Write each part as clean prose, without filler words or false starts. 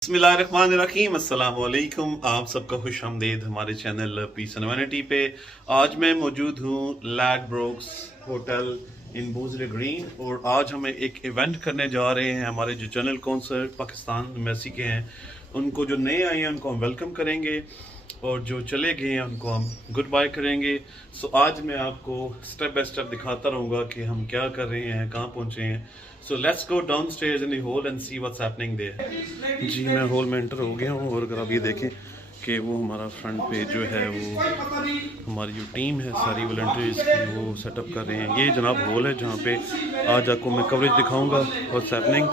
बिस्मिल्लाहिर्रहमानिर्रहीम अस्सलाम वालेकुम। आप सबका खुश आमदीद हमारे चैनल पीस एंड वैनिटी पे। आज मैं मौजूद हूँ लैडब्रोक्स होटल इन बूजरे ग्रीन और आज हम एक इवेंट करने जा रहे हैं। हमारे जो जनरल कौंसल पाकिस्तान एम्बेसी के हैं उनको, जो नए आए हैं उनको हम वेलकम करेंगे और जो चले गए हैं उनको हम गुड बाय करेंगे। सो आज मैं आपको स्टेप बाय स्टेप दिखाता रहूँगा कि हम क्या कर रहे हैं, कहाँ पहुँचे हैं। So let's go downstairs in the hall and see what's happening there. जी मैं हॉल में एंटर हो गया हूँ और अगर आप ये देखें कि वो हमारा फ्रंट पे जो है वो हमारी जो टीम है सारी वॉलंटियर्स की वो सेटअप कर रहे हैं। ये जनाब हॉल है जहाँ पे आज आपको मैं कवरेज दिखाऊंगा व्हाट्स हैपनिंग।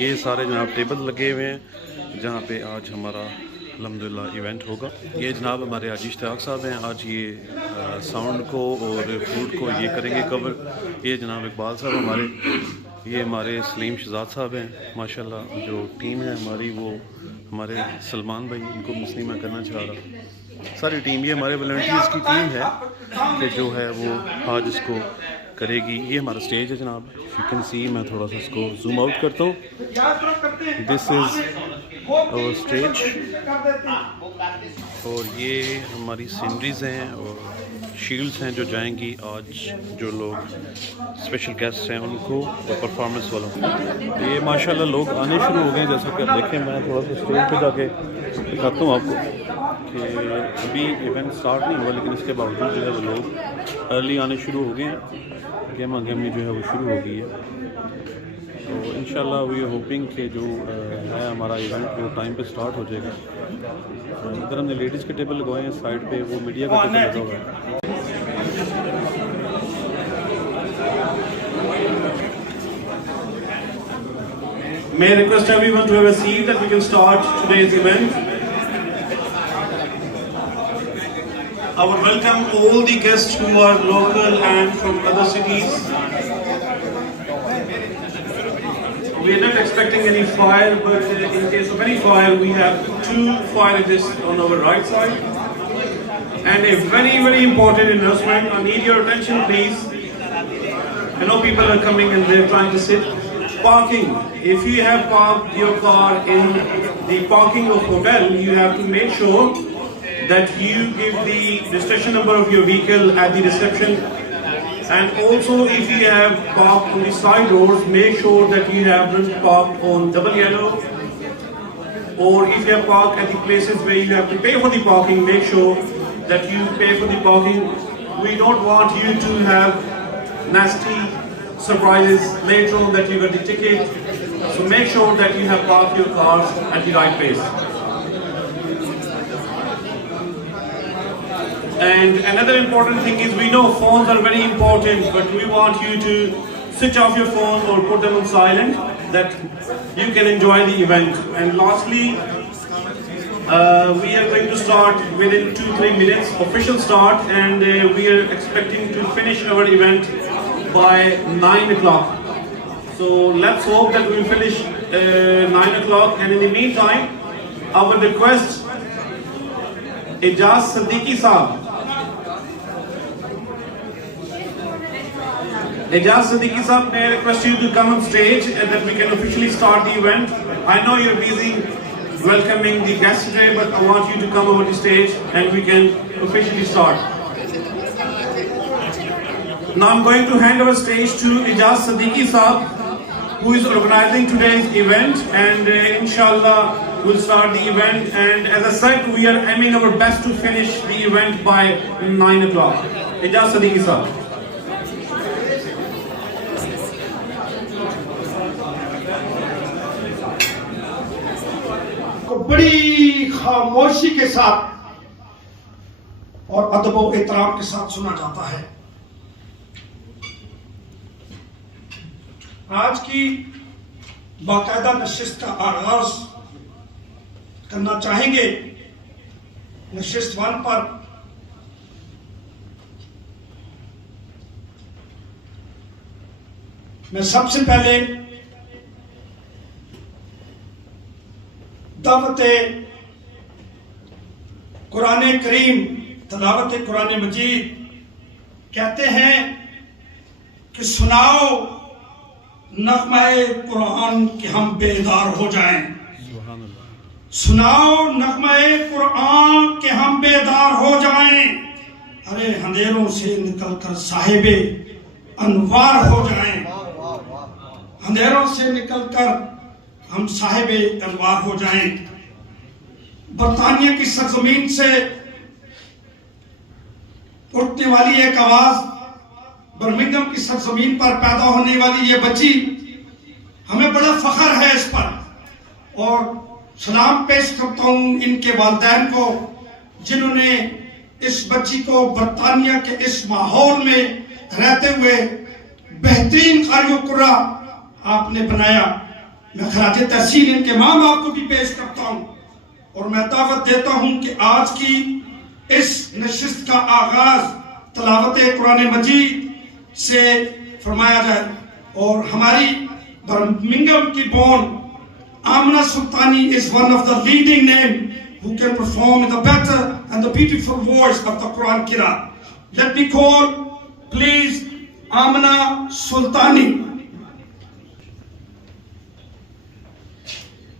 ये सारे जनाब टेबल लगे हुए हैं जहाँ पे आज हमारा अल्हम्दुलिल्लाह इवेंट होगा। ये जनाब हमारे आज इश्तियाक साहब हैं, आज ये साउंड को और फूड को ये करेंगे कवर। ये जनाब इकबाल साहब हमारे, ये हमारे सलीम शहजाद साहब हैं माशाल्लाह। जो टीम है हमारी वो हमारे सलमान भाई, इनको मुस्लिम मैं करना चाह रहा। सारी टीम ये हमारे वॉलंटियर्स की टीम है कि जो है वो आज इसको करेगी। ये हमारा स्टेज है जनाब, यू कैन सी। मैं थोड़ा सा इसको जूम आउट करता हूँ। दिस इज़ आवर स्टेज और ये हमारी सीनरीज हैं और शील्ड्स हैं जो जाएंगी आज जो लोग स्पेशल गेस्ट हैं उनको और परफॉर्मेंस वालों को। ये माशाल्लाह लोग आने शुरू हो गए हैं जैसा कि आप देखें। मैं थोड़ा सा स्टेज पे जाके दिखाता हूँ आपको कि अभी इवेंट स्टार्ट नहीं हुआ लेकिन इसके बावजूद जो है वो लोग अर्ली आने शुरू हो गए हैं। गेमा गेमी जो है वो शुरू हो गई है। तो इंशाल्लाह वी आर होपिंग कि जो है हमारा इवेंट वो टाइम पे स्टार्ट हो जाएगा। इधर हमने लेडीज़ के टेबल लगवाए हैं, साइड पे वो मीडिया का टेबल लगा हुआ है। May I request everyone to have a seat that we can start today's event. I would welcome all the guests who are local and from other cities. We are not expecting any fire, but in case of any fire, we have 2 fire exits on our right side. And a very, very important announcement. I need your attention, please. I know people are coming and they're trying to sit. Parking. If you have parked your car in the parking of hotel, you have to make sure that you give the registration number of your vehicle at the reception. And also, if you have parked on the side roads, make sure that you haven't parked on double yellow. Or if you have parked at the places where you have to pay for the parking, make sure that you pay for the parking. We don't want you to have nasty surprises later on that you got the ticket. So make sure that you have parked your cars at the right place. And another important thing is, we know phones are very important, but we want you to switch off your phone or put them on silent, that you can enjoy the event. And lastly, we are going to start within 2-3 minutes, official start, and we are expecting to finish our event by 9 o'clock. So let's hope that we will finish 9 o'clock. And in the meantime, I would request Ijaz Siddiqui Saab. Ijaz Siddiqui Saab, may I request you to come on stage and that we can officially start the event. I know you're busy welcoming the guests today, but I want you to come over the stage and we can officially start. Now I'm going to hand over stage to Ijaz Siddiqui Saab, who is organizing today's event, and inshallah we'll start the event. And as I said, we are aiming our best to finish the event by 9 o'clock. Ijaz Siddiqui Saab. बड़ी खामोशी के साथ और अदब और एहतराम के साथ सुना जाता है। आज की बाकायदा नशिस्त का आगाज करना चाहेंगे। नशिस्त 1 पर मैं सबसे पहले दावत कुरान करीम, तलावत कुरान मजीद कहते हैं कि सुनाओ नगमाए कुरान कि हम बेदार हो जाएं। सुनाओ नगमे कुरान के हम बेदार हो जाएं, अरे अंधेरों से निकलकर साहिबे अनवार हो जाएं, अंधेरों से निकलकर हम साहिबे अनवार हो जाएं। बरतानिया की सरजमीन से उठने वाली एक आवाज, बर्मिंघम की सरजमीन पर पैदा होने वाली ये बच्ची, हमें बड़ा फख्र है इस पर, और सलाम पेश करता हूं इनके वालिदैन को जिन्होंने इस बच्ची को बरतानिया के इस माहौल में रहते हुए बेहतरीन कारी कुर्रा आपने बनाया। मैं खराज तहसीन इनके माँ बाप को भी पेश करता हूं और मैं दावत देता हूं कि आज की इस नशिस्त का आगाज तलावत कुरान मजीद से फरमाया जाए और हमारी बर्मिंघम की born Amna Sultani is one of the leading names who can perform the better and the beautiful voice of the Quran Qira. Let me call, please, Amna Sultani.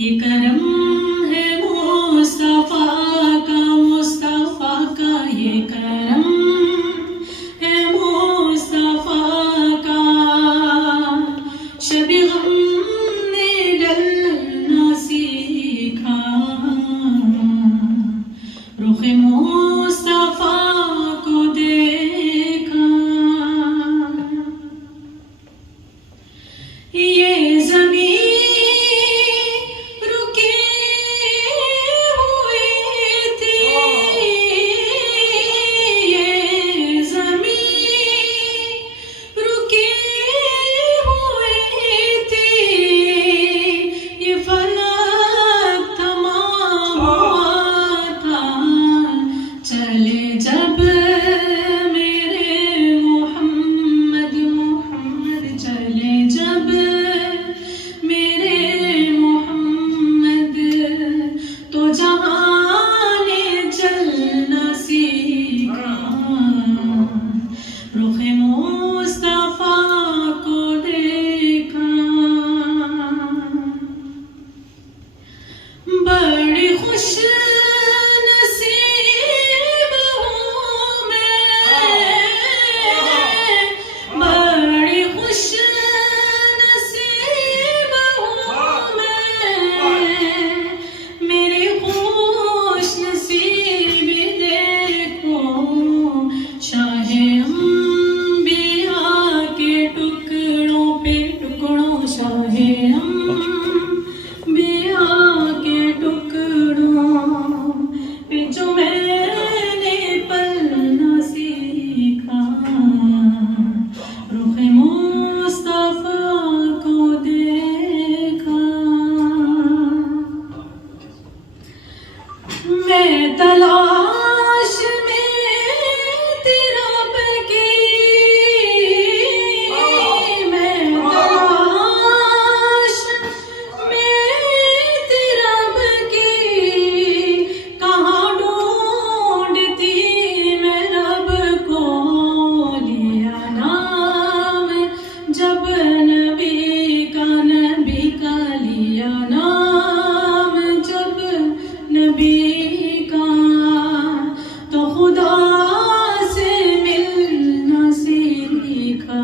ये करम है मुस्तफा का ये करम है मुस्तफा का। शब गम ने डलना सीखा, रुख मुस्तफा को देखा। ये ज़मीं रुकी हुई थी, ये ज़मीं रुकी हुई थी, ये फलक थमा हुआ था। चले जब मेरे मोहम्मद चले जब मेरे मोहम्मद, तो जहां ने चलना सीखा, रुख मुस्तफा को देखा। बड़ी खुश नसीब हूँ मैं, बड़ी खुश नसीब हूँ मैं। मेरी खुश नसीबी देखो, शाहे अंबिया के टुकड़ों पे टुकड़ों, शाहे अंबिया के टुकड़ों पे जो मैंने पलना सीखा, रुख मुस्तफा को देखा। मैं तलाश में थी रब की, मैं तलाश में थी रब की। कहाँ ढूंढती मैं रब को, लिया नाम जब नबी का लिया नाम जब नबी का, तो खुदा से मिलना सीखा,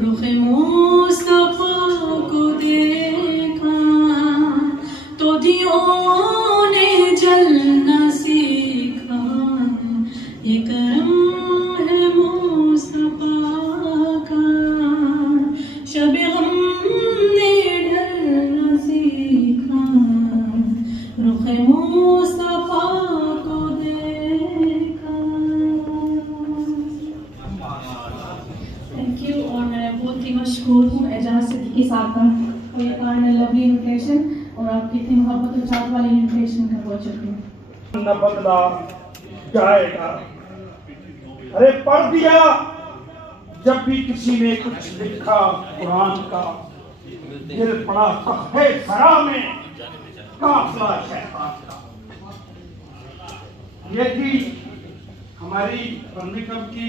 रुख मुस्तफा को देखा। तो दियों ने जलना सीखा, ये करम है मुस्तफा का। शब गम ने ढलना सीखा, रुख मुस्तफा को देखा। Thank you. और मैं बहुत ही मशहूर हूँ एजाज सिद्दीकी साहब का, और ये काइंड लवली इन्विटेशन, और आपकी इतनी मोहब्बत और चाहत वाली इन्विटेशन का बहुत शुक्रिया। न बदला जाएगा। अरे पढ़ दिया जब भी किसी ने कुछ लिखा कुरान का, दिल पड़ा तख्ते सरा में काफिला शैतान का। ये थी हमारी बर्मिंघम की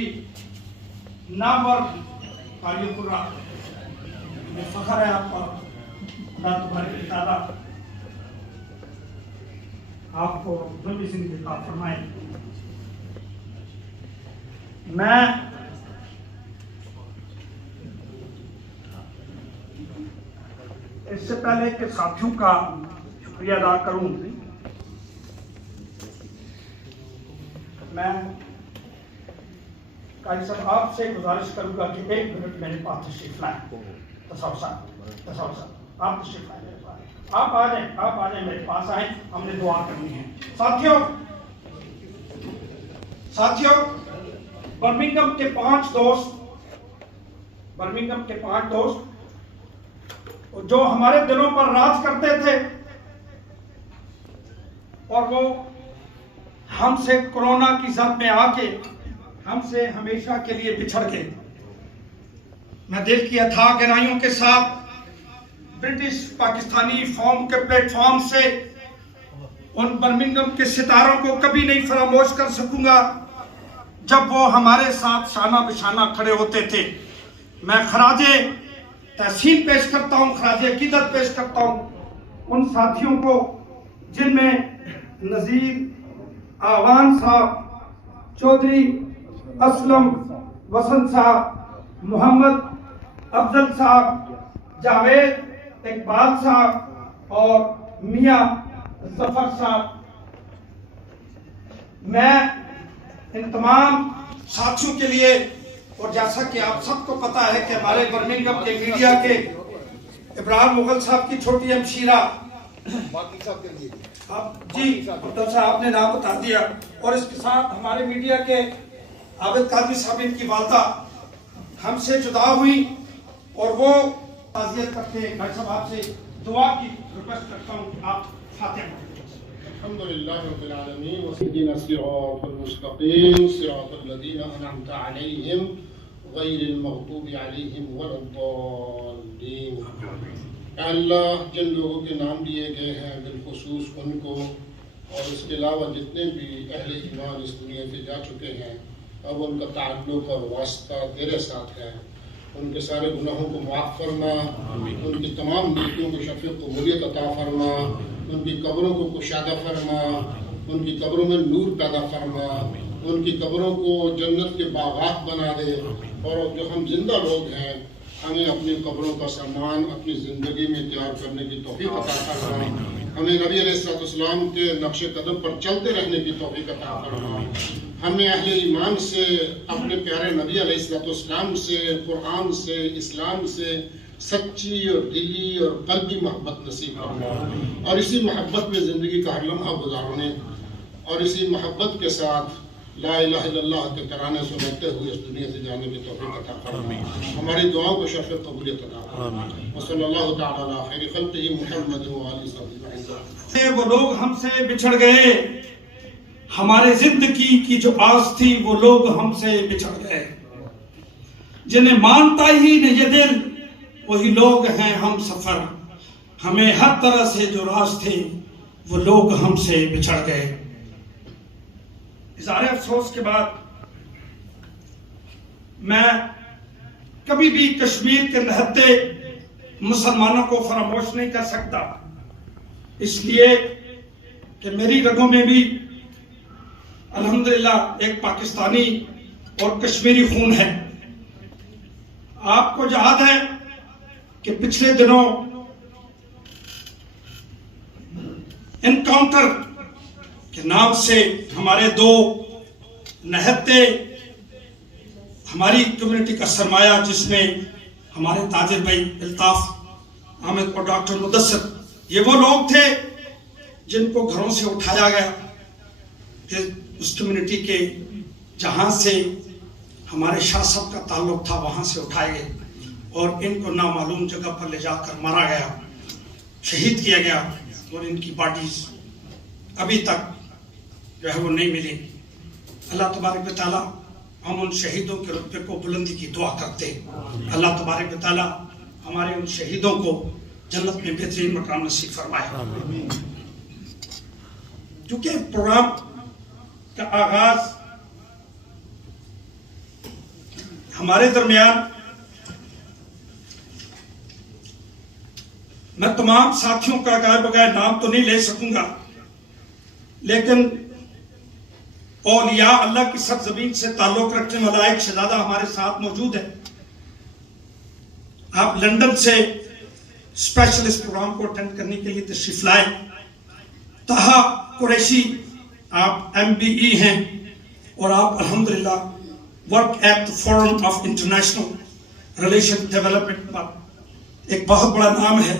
नामवर तारीखुर्रा। हमें फख्र है आपका, खुदा तुम्हारे ताला आपको लंबी जिंदगी अता फरमाए। मैं इससे पहले कि साथियों का शुक्रिया अदा करूं, मैं काजी साहब आपसे गुजारिश करूंगा कि 1 मिनट मेरे पास तशरीफ लाएं। तसव्वुर आप तशरीफ लाएं मेरे पास। आप आ जाएं मेरे पास आए, हमने दुआ करनी है। साथियों बर्मिंघम के 5 दोस्त जो हमारे दिलों पर राज करते थे, और वो हमसे कोरोना की जद में आके हमसे हमेशा के लिए बिछड़ गए। मैं दिल की अथाह गहराइयों के साथ ब्रिटिश पाकिस्तानी फॉर्म के प्लेटफॉर्म से उन बर्मिंघम के सितारों को कभी नहीं फरामोश कर सकूंगा जब वो हमारे साथ शाना बिशाना खड़े होते थे। मैं खराजे तहसीन पेश करता हूँ, खराज अकीदत पेश करता हूँ उन साथियों को जिनमें नज़ीर आवान साहब, चौधरी असलम वसंत साहब, मोहम्मद अफजल साहब, जावेद इकबाल साहब और मियां जफर साहब। मैं इन तमाम साथियों के लिए, और जैसा कि आप सबको पता है कि हमारे बर्मिंघम के मीडिया के इब्राहिम मुगल साहब की छोटी हमशीरा आप जी अब्दुल साहब आपने नाम बता दिया, और इसके साथ हमारे मीडिया के आबिद कादरी साहब की वालदा हमसे जुदा हुई, और वो ताज़ियत करते हैं। भाई साहब आपसे दुआ की रिक्वेस्ट करता हूँ, आप फातिहा। अल्हम्दुलिल्लाह रब्बिल आलमीन वहदिना सिरातल मुस्तकीम सिरातल लज़ीना अनअमता अलैहिम गैरिल मग़दूबि अलैहिम वलद्दाल्लीन। अल्लाह जिन लोगों के नाम लिए गए हैं बिलखुसूस उनको, और इसके अलावा जितने भी अहले ईमान इस दुनिया से जा चुके हैं, अब उनका ताल्लुक़ और वास्ता तेरे साथ है। उनके सारे गुनाहों को माफ़ फरमा, उनकी तमाम नेकियों को शफ़ी क़बूलियत अता फरमा, उनकी कब्रों को कुशादा फरमा, उनकी कब्रों में नूर पैदा फरमा, उनकी कब्रों को जन्नत के बागात बना दे। और जो हम जिंदा लोग हैं, हमें अपनी कब्रों का सामान अपनी ज़िंदगी में तैयार करने की तौफ़ीक़ अता फरमा। हमें नबी अलैहिस्सलाम के नक्श कदम पर चलते रहने की तौफ़ीक़ अता फरमा। हमें अहले ईमान से, अपने प्यारे नबी अलैहिस्सलाम से, कुरान से, इस्लाम से सच्ची और दिली और कल्बी मोहब्बत नसीब फरमा, और इसी मोहब्बत में ज़िंदगी का हर लम्हा गुजारने, और इसी मोहब्बत के साथ ला इलाहा इल्लल्लाह के तराने सुनाते हुए इस दुनिया से जाने की तौफ़ीक़ अता फरमा। हमारी दुआओं को शफ़ क़बूलियत अता फरमा। वसल्लल्लाहु तआला अला खैरि ख़ल्क़िही मुहम्मद व आलिहि वसहबिही। वो लोग हमसे बिछड़ गए, हमारे जिंदगी की जो आस थी वो लोग हमसे बिछड़ गए, जिन्हें मानता ही नहीं ये दिल वही लोग हैं हम सफर, हमें हर तरह से जो राज थे वो लोग हमसे बिछड़ गए। इज़हार अफसोस के बाद मैं कभी भी कश्मीर के निहत्ते मुसलमानों को फरामोश नहीं कर सकता, इसलिए कि मेरी रगों में भी अल्हम्दुलिल्लाह एक पाकिस्तानी और कश्मीरी खून है। आपको याद है कि पिछले दिनों एनकाउंटर के नाम से हमारे दो निहत्ते, हमारी कम्युनिटी का सरमाया, जिसमें हमारे ताजिर भाई अल्ताफ अहमद और डॉक्टर मुदस्सिर, ये वो लोग थे जिनको घरों से उठाया गया, फिर उस कम्युनिटी के जहां से हमारे शाह साहब का ताल्लुक था वहां से उठाए गए, और इनको नामालूम जगह पर ले जाकर मारा गया, शहीद किया गया, और इनकी बॉडीज अभी तक जो है वो नहीं मिली। अल्लाह तबारक व तआला हम उन शहीदों के रुतबे को बुलंदी की दुआ करते हैं। अल्लाह तबारक व तआला हमारे उन शहीदों को जन्नत में बेहतरीन मकाम नसीब फरमाए। क्योंकि प्रोग्राम का आगाज हमारे दरमियान, मैं तमाम साथियों का गाय बगैर नाम तो नहीं ले सकूंगा, लेकिन औलिया अल्लाह की सरजमीन से ताल्लुक रखने वाला एक शहजादा हमारे साथ मौजूद है। आप लंदन से स्पेशल इस प्रोग्राम को अटेंड करने के लिए तशरीफ लाए। ताहा कुरैशी, आप MBE हैं, और आप अल्हम्दुलिल्लाह work at the forum of international relation development पर एक बहुत बड़ा नाम है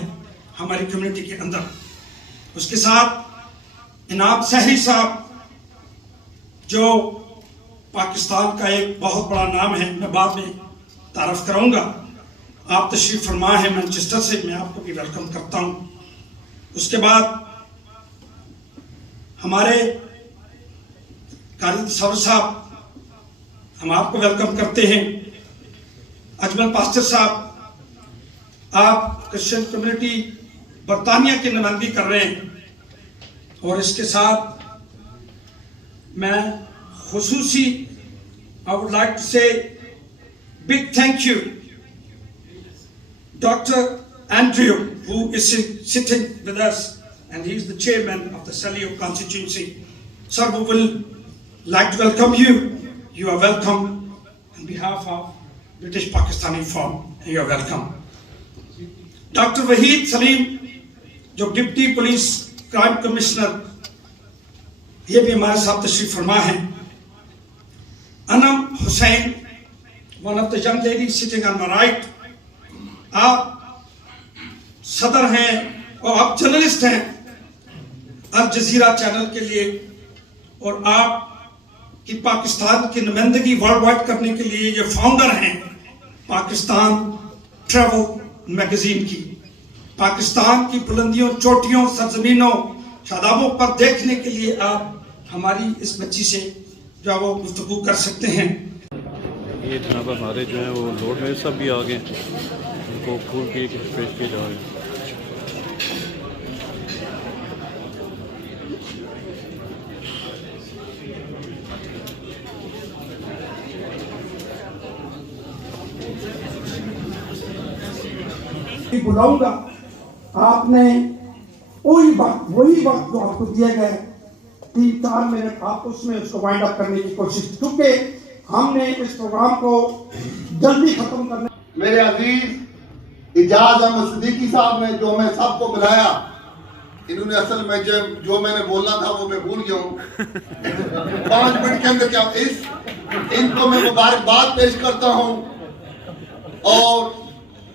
हमारी कम्युनिटी के अंदर। उसके साथ इनाम सहरी साहब, जो पाकिस्तान का एक बहुत बड़ा नाम है, मैं बाद में तारफ कराऊंगा। आप तशरीफ फरमा है मैनचेस्टर से, मैं आपको भी वेलकम करता हूं। उसके बाद हमारे कारी तसव्वुर साहब, हम आपको वेलकम करते हैं। अजमल पास्टर साहब, आप क्रिश्चियन कम्युनिटी बरतानिया की नुमाइंदगी कर रहे हैं, और इसके साथ मैं खुसूसी आई वुड लाइक टू से big thank you Dr. Andrew, who is sitting with us, and he is the chairman of the Salio constituency. Sir, we will like to welcome you. You are welcome on behalf of British Pakistani Forum. You are welcome. Dr. Waheed Salim, जो deputy police crime commissioner, ये भी हमारे साथ तशरीफ फरमा है. Anam Hussain, one of the young ladies sitting on my right. आप सदर हैं और आप जर्नलिस्ट हैं अल जजीरा चैनल के लिए, और आप की पाकिस्तान की नुमाइंदगी वर्ल्ड वाइड करने के लिए ये फाउंडर हैं पाकिस्तान ट्रैवल मैगजीन की. पाकिस्तान की बुलंदियों, चोटियों, सरजमीनों, शादाबों पर देखने के लिए आप हमारी इस बच्ची से जो है वो गुफ्तगू कर सकते हैं. ये जनाब हमारे जो हैं वो लॉर्ड मेयर साहब भी आ गए, उनको फूल के पेश किए जा रहे हैं. बुलाऊंगा, आपने वही वक्त जो आपको दिया गया 3-4 मिनट, आप उसमें उसको वाइंड अप करने की कोशिश, क्योंकि हमने इस प्रोग्राम को जल्दी खत्म करना. मेरे अजीज इजाज अहमद सिद्दीकी साहब ने जो मैं सबको बुलाया, इन्होंने असल में जो मैंने बोलना था वो मैं भूल गया हूँ. 5 मिनट के अंदर क्या इनको मैं मुबारकबाद पेश करता हूँ, और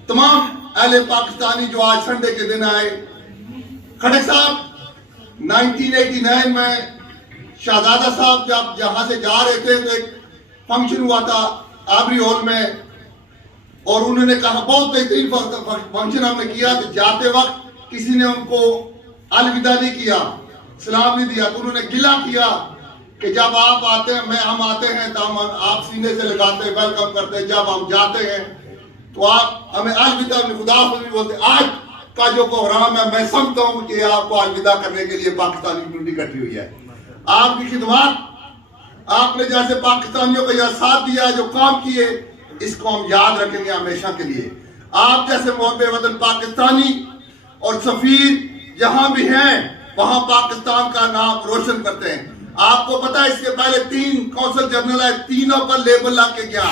तमाम अहले पाकिस्तानी जो आज संडे के दिन आए. खड़क साहब 1989 में शहजादा साहब जब जहां से जा रहे थे तो एक फंक्शन हुआ था आबरी हॉल में, और उन्होंने कहा बहुत बेहतरीन फंक्शन हमने किया. तो जाते वक्त किसी ने उनको अलविदा नहीं किया, सलाम नहीं दिया, तो उन्होंने गिला किया कि जब आप आते हैं, हम आते हैं तो हम आप सीने से लगाते हैं, वेलकम करते हैं, जब हम जाते हैं तो आप हमें अलविदा खुदा नहीं बोलते. आज का जो प्रोग्राम है, मैं समझता हूँ कि आपको अलविदा करने के लिए पाकिस्तानी कम्युनिटी इकट्ठी हुई है. आपकी खिदमत, आपने जैसे पाकिस्तानियों का यह साथ दिया, जो काम किए, इसको हम याद रखेंगे हमेशा के लिए. आप जैसे मोहब्बे वतन पाकिस्तानी और सफीर जहां भी हैं वहां पाकिस्तान का नाम रोशन करते हैं. आपको पता है इसके पहले 3 कौंसल जनरल है, तीनों पर लेबल लग के गया.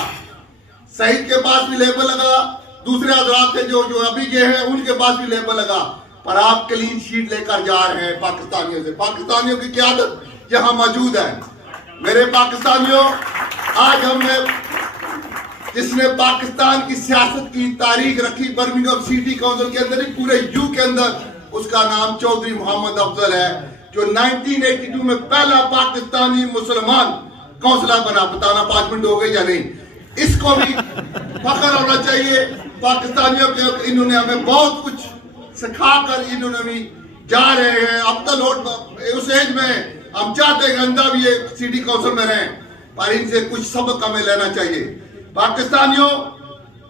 सईद के पास भी लेबल लगा, दूसरे हजरात थे जो अभी गए हैं उनके पास भी लेबल लगा, पर आप क्लीन शीट लेकर जा रहे हैं पाकिस्तानियों से. पाकिस्तानियों की क़यादत यहाँ मौजूद है. मेरे पाकिस्तानियों, आज हमने जिसने पाकिस्तान की सियासत की तारीख रखी बर्मिंघम सिटी काउंसिल के अंदर, पूरे यू के अंदर, उसका नाम चौधरी मोहम्मद अफजल है, जो 1982 में पहला पाकिस्तानी मुसलमान काउंसलर बना. बताना 5 मिनट हो गए या नहीं. इसको भी फख्र होना चाहिए पाकिस्तानियों के. इन्होंने हमें बहुत कुछ सिखाकर इन्होंने भी जा रहे हैं. अब तो लोग उस एज में हम चाहते हैं अंदा भी ये सिटी काउंसिल में रहें, पर इनसे कुछ सबक हमें लेना चाहिए. पाकिस्तानियों,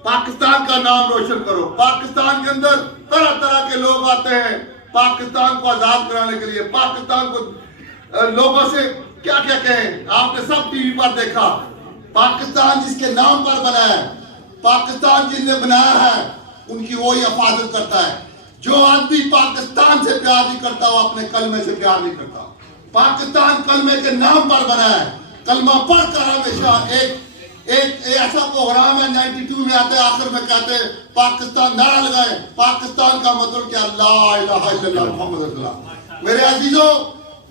पाकिस्तान का नाम रोशन करो. पाकिस्तान के अंदर तरह तरह के लोग आते हैं पाकिस्तान को आजाद कराने के लिए. पाकिस्तान को लोगों से क्या क्या कहें, आपने सब टीवी पर देखा. पाकिस्तान जिसके नाम पर बना है, पाकिस्तान जिनने बनाया है, उनकी वो ही हिफाजत करता है. जो आदमी पाकिस्तान से प्यार नहीं करता वो अपने कलमे से प्यार नहीं करता. पाकिस्तान कलमे के नाम पर बना है. कलमा पढ़कर हमेशा एक ऐसा प्रोग्राम है 92 में आते, आखिर में कहते हैं पाकिस्तान, नारा लगाए. पाकिस्तान का मतलब क्या? ला इलाहा इल्लल्लाह मुहम्मद रसूलुल्लाह. मेरे अजीजों,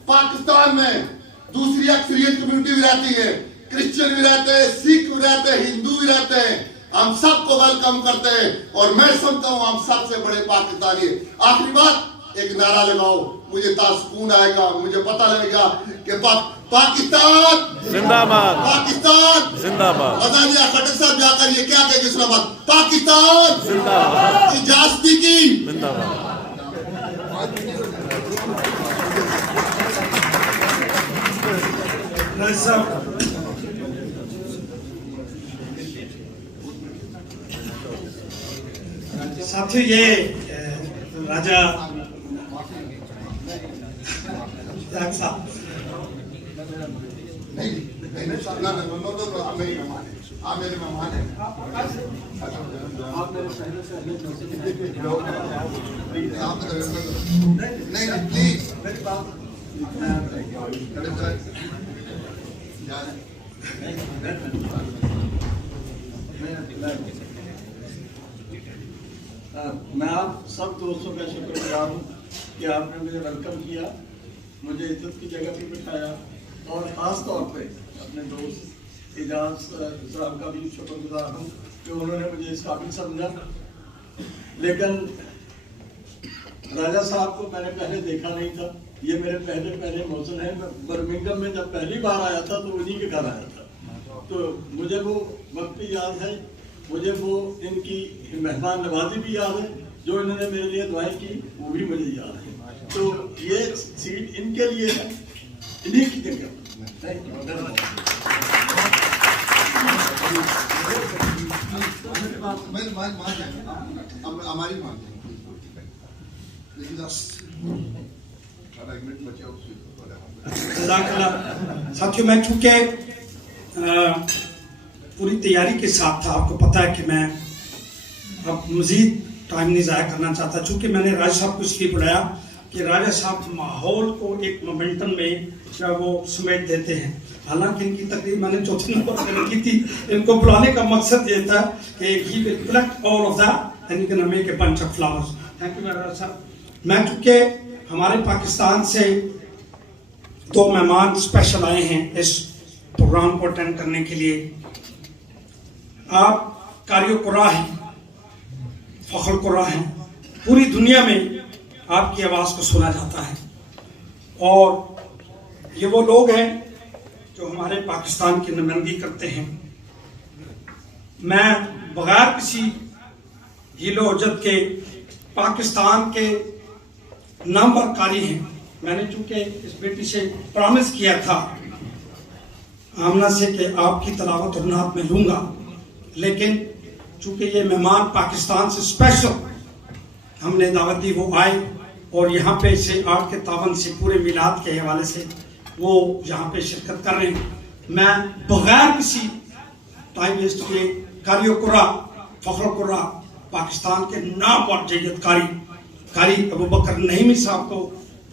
पाकिस्तान में दूसरी अक्सरियत कम्युनिटी भी रहती है, क्रिश्चियन भी रहते हैं, सिख भी रहते हैं, हिंदू भी रहते हैं. हम सबको वेलकम करते हैं, और मैं समझता हूँ हम सबसे बड़े पाकिस्तानी. आखिरी बात, एक नारा लगाओ, मुझे सुकून आएगा, मुझे पता लगेगा कि पाकिस्तान जिंदाबाद, पाकिस्तान जिंदाबाद. अजानिया खट्टर साहब जाकर ये क्या कहेंगे इस्लामाबाद? पाकिस्तान जिंदाबाद, इजाजती की जिंदाबाद. साथियों, ये राजा साहब नहीं, आप मेरे मेहमान हैं। नहीं प्लीज मैं आप सब दोस्तों का शुक्रगुजार हूँ कि आपने मुझे वेलकम किया, मुझे इज्जत की जगह पर बिठाया और ख़ास तौर पे अपने दोस्त एजाज साहब का भी शुक्रगुजार हूँ कि उन्होंने मुझे इस काबिल समझा। लेकिन राजा साहब को मैंने पहले देखा नहीं था, ये मेरे पहले मौसम है। मैं बर्मिंघम में जब पहली बार आया था तो उन्हीं के घर आया था, तो मुझे वो वक्त भी याद है, मुझे वो इनकी मेहमान नवाजी भी याद है, जो इन्होंने मेरे लिए दुआएं की वो भी मुझे याद है। तो ये सीट इनके लिए है, इन्हीं की जगह। Thank you. हमारी मान साथियों, मैं चूंकि पूरी तैयारी के साथ था, आपको पता है कि मैं अब मजीद टाइम नहीं ज़ाया करना चाहता, चूंकि मैंने राजा साहब को इसलिए बुलाया कि राजा साहब माहौल को एक मोमेंटम में जो वो समेट देते हैं। हालांकि इनकी तकरीर मैंने चौथे नंबर पर की थी, इनको बुलाने का मकसद ये था कि he will collect all of that and can make a bunch of flowers. Thank you Raja साहब। मैं चूंकि हमारे पाकिस्तान से 2 मेहमान स्पेशल आए हैं इस प्रोग्राम को अटेंड करने के लिए। आप कारियो कुरा हैं, फखर कुरा हैं, पूरी दुनिया में आपकी आवाज़ को सुना जाता है और ये वो लोग हैं जो हमारे पाकिस्तान की नुमाइंदगी करते हैं। मैं बगैर किसी हीलो हजत के पाकिस्तान के नामवर कारी हैं। मैंने चूंकि इस बेटी से प्रॉमिस किया था आमना से कि आपकी तलावत और नात में लूँगा, लेकिन चूंकि ये मेहमान पाकिस्तान से स्पेशल हमने दावत दी, वो आए और यहाँ पे से आर्ट के तावन से पूरे मिलाद के हवाले से वो यहाँ पे शिरकत कर रहे हैं। मैं बगैर किसी टाइम वेस्ट के कारियो कुरा फखर कुरा पाकिस्तान के नामवर जय्यद कारी अबू बकर नईमी साहब को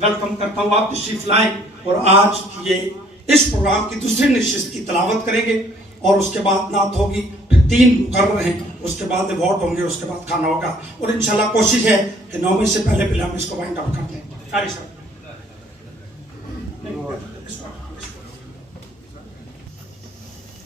वेलकम करता हूँ। आप तशरीफ लाएं और आज ये इस प्रोग्राम की दूसरी नशिस्त की तलावत करेंगे और उसके बाद नात होगी, फिर 3 मुकर्रर हैं, उसके बाद अवार्ड होंगे, उसके बाद खाना होगा और इंशाल्लाह कोशिश है कि 9 से पहले हम इसको वाइंड अप कर दें। कारी साहब।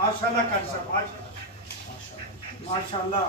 माशाल्लाह कर सब माशाल्लाह.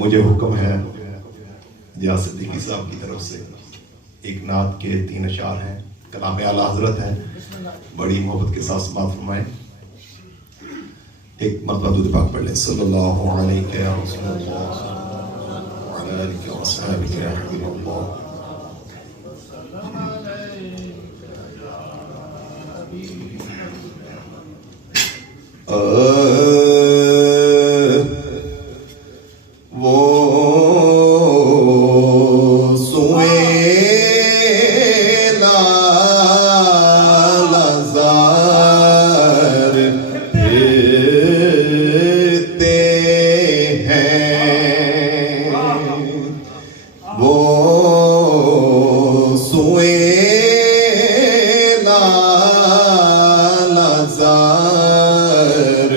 मुझे हुक्म है जिया सिद्दीकी साहब की तरफ से एक नात के 3 अशार हैं, कलाम आला हजरत है, बड़ी मोहब्बत के साथ समाअत फरमाएं। एक मरतबा दुरूद पाक पढ़ लें। सल्लल्लाहु अलैहि या रसूलल्लाह व अला आलिहि व अस्हाबिहि या हबीबल्लाह। वो सुएला लज़ार फिरते हैं, वो सुएला लज़ार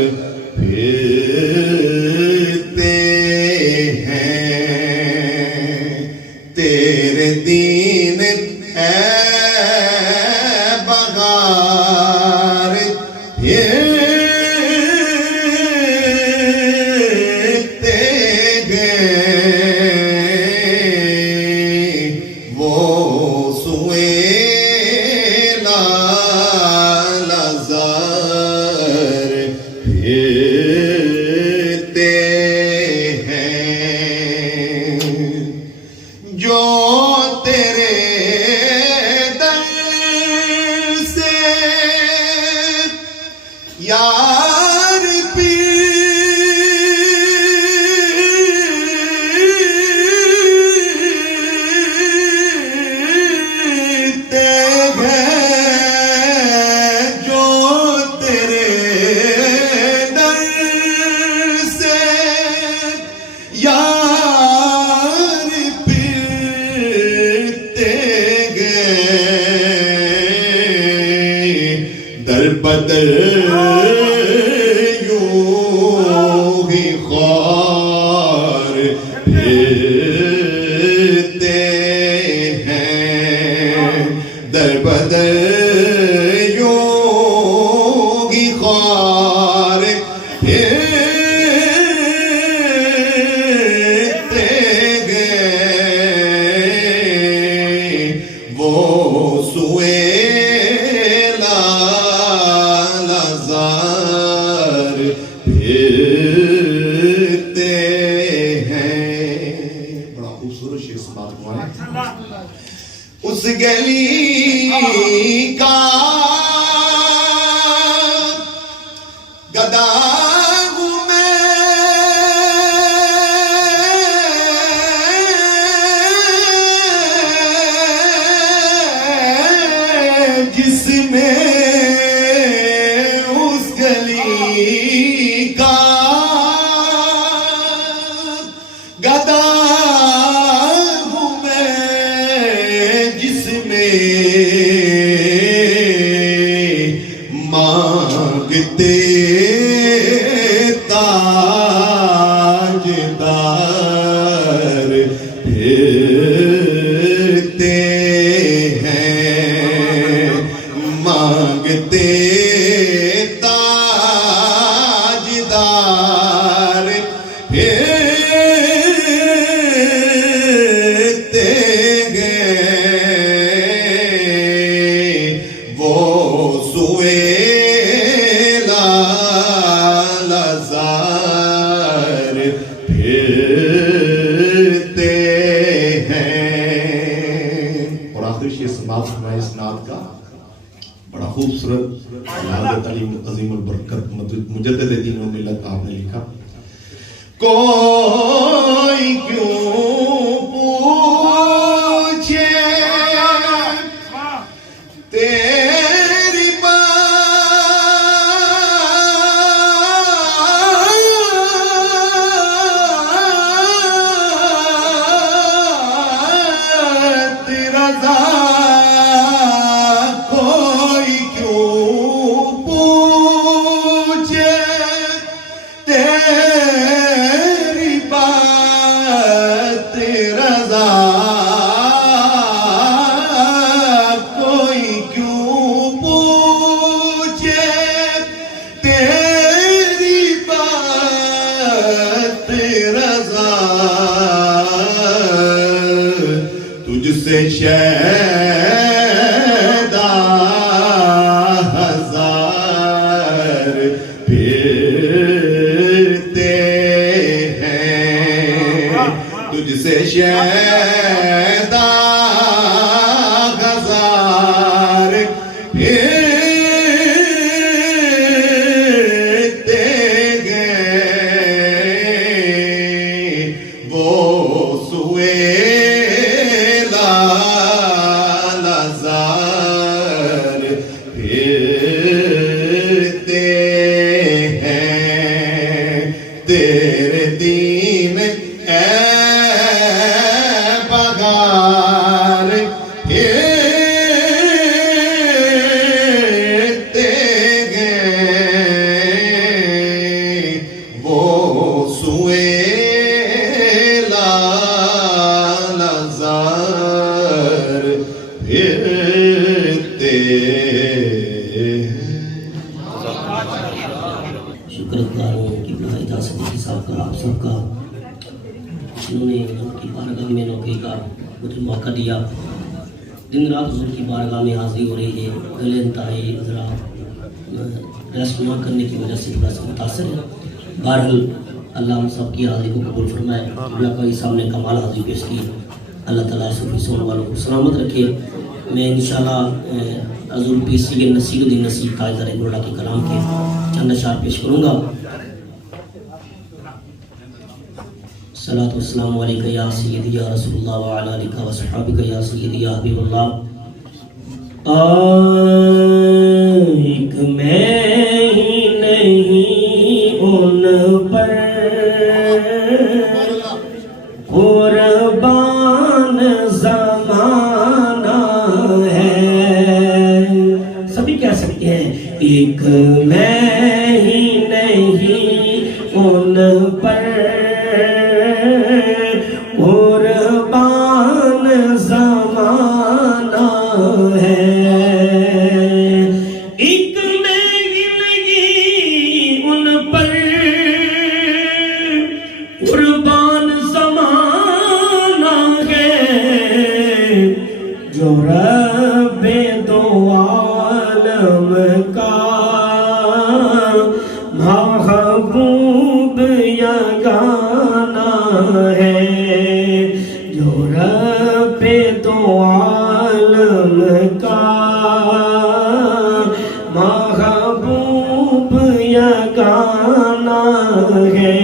फिरते हैं, तेरे दीन है बगार फिरते हैं, वो सुएला लज़ार फिरते हैं, जो तेरे दर से यार पीते हैं, जो तेरे दर से यार पीते बदर यूं ही ख्वार फिरते हैं, दर बदर यूं ही ख्वार फिरते गए, वो सुए लाज़ार फिरते हैं। बड़ा खूबसूरत शेर समाप्त हुआ है। उस गली का गदा हूँ मैं, जिसमें उस गली का गदा हूँ मैं, जिसमें मांगते ताजदार फिरते हैं, मांगते ताजदार फिरते गए, वो सुए लाज़ार फिरते हैं। और आखिरी शेर समाप्त हुआ इस नात का, बड़ा खूबसूरत अजीमुल बरकत मुजद्दिद दीन व मिल्लत आपने लिखा। कोई क्यों पूछे तेरी बात रज़ा, कोई क्यों पूछे तेरी बात रज़ा, कोई क्यों पूछे तेरी बात रज़ा, तुझसे शैदा हजार फिरते हैं, तुझसे शैदा हजार फिरते गए, वो सुए लाज़ार फिरते हैं, तेरे दीन ए बगार फिरते गए, वो सुए लाज़ार फिरते हैं। शुक्रगुजार हूँ कि इजाज़त सिद्दीकी साहब का, आप सबका, जिन्होंने उनकी बारगाह में नौकरी का मुझे मौका दिया। दिन रात हुज़ूर की बारगाह में हाज़िरी हो रही है। गले इंतहाई ज़रा रेस्ट न करने की वजह से थोड़ा सा मुतासर है। बहरहाल अल्लाह हम सब की हाज़िरी को कबूल फरमाए। अल्लाह का सामने कमाल हाज़िरी पेश की, अल्लाह ताला सूफी सोने वालों को सलामत रखे। मैं इंशाल्लाह अज़ुल पीसी के नसीरुद्दीन नसीब ताजदार गुरला के कलाम के चंद अशार पेश करूँगा। सलातु वस्सलामु अलैका या सय्यदी या रसूलुल्लाह व अला आलिका व सहाबिका या सय्यदी या हबीबल्लाह। एक मैं ही नहीं उन पर कुर्बान ज़माना है। सभी कह सकते हैं एक जो रब्बे दो आलम का महबूब यगाना है, जो रब्बे दो आलम का महबूब यगाना है।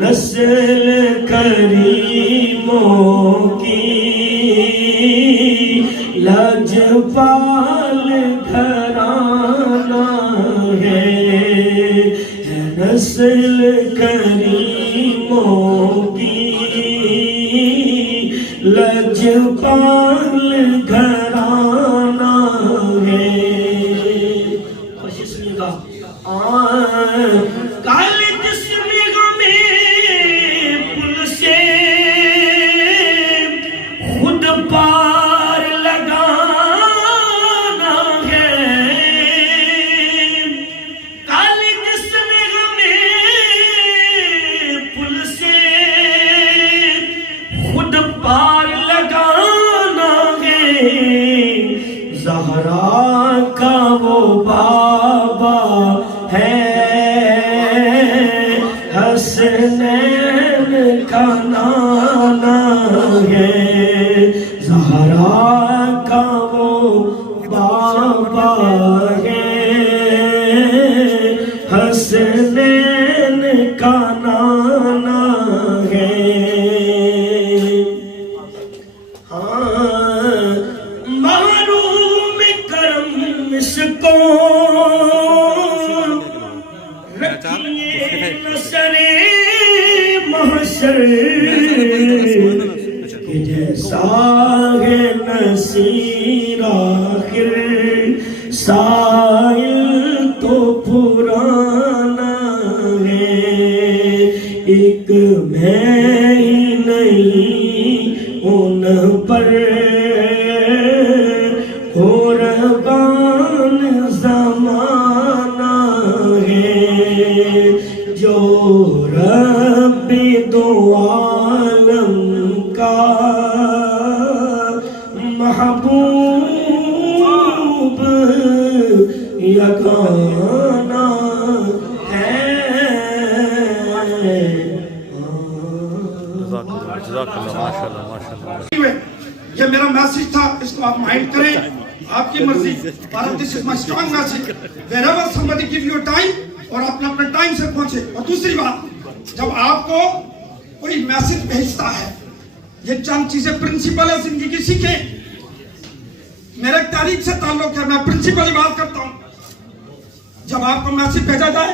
नस्ल करीमों की लजपाल घराना है, नस्ल करीमों की लजपाल घराना है। कोशिश सुनिएगा। काले पार लगाना है, काले जिस्म में पुल से खुद पार लगाना है। ज़हरा का वो बाबा है, हसनैन का नाना है, ज़हरा का वो बाबा है, हसनैन का नाना है। हाँ, महरूम करम इसको रखिए नसरे महशर कि जैसा है नसीर आखिर साइल तो पुराना है, एक मैं ही नहीं उन पर कुर्बान ज़माना है, जो रब्बे दो आलम का महबूब यगाना है। ये मेरा मैसेज था, इसको आप माइंड करें, आपकी मर्जी। This is my strong message, wherever somebody give you time, और अपना अपना टाइम से पहुंचे। और दूसरी बात, जब आपको कोई मैसेज भेजता है, ये चंद चीजें प्रिंसिपल है जिंदगी की, सीखें। मेरे तारीख से ताल्लुक है, मैं प्रिंसिपल बात करता हूं। जब आपको मैसेज भेजा जाए,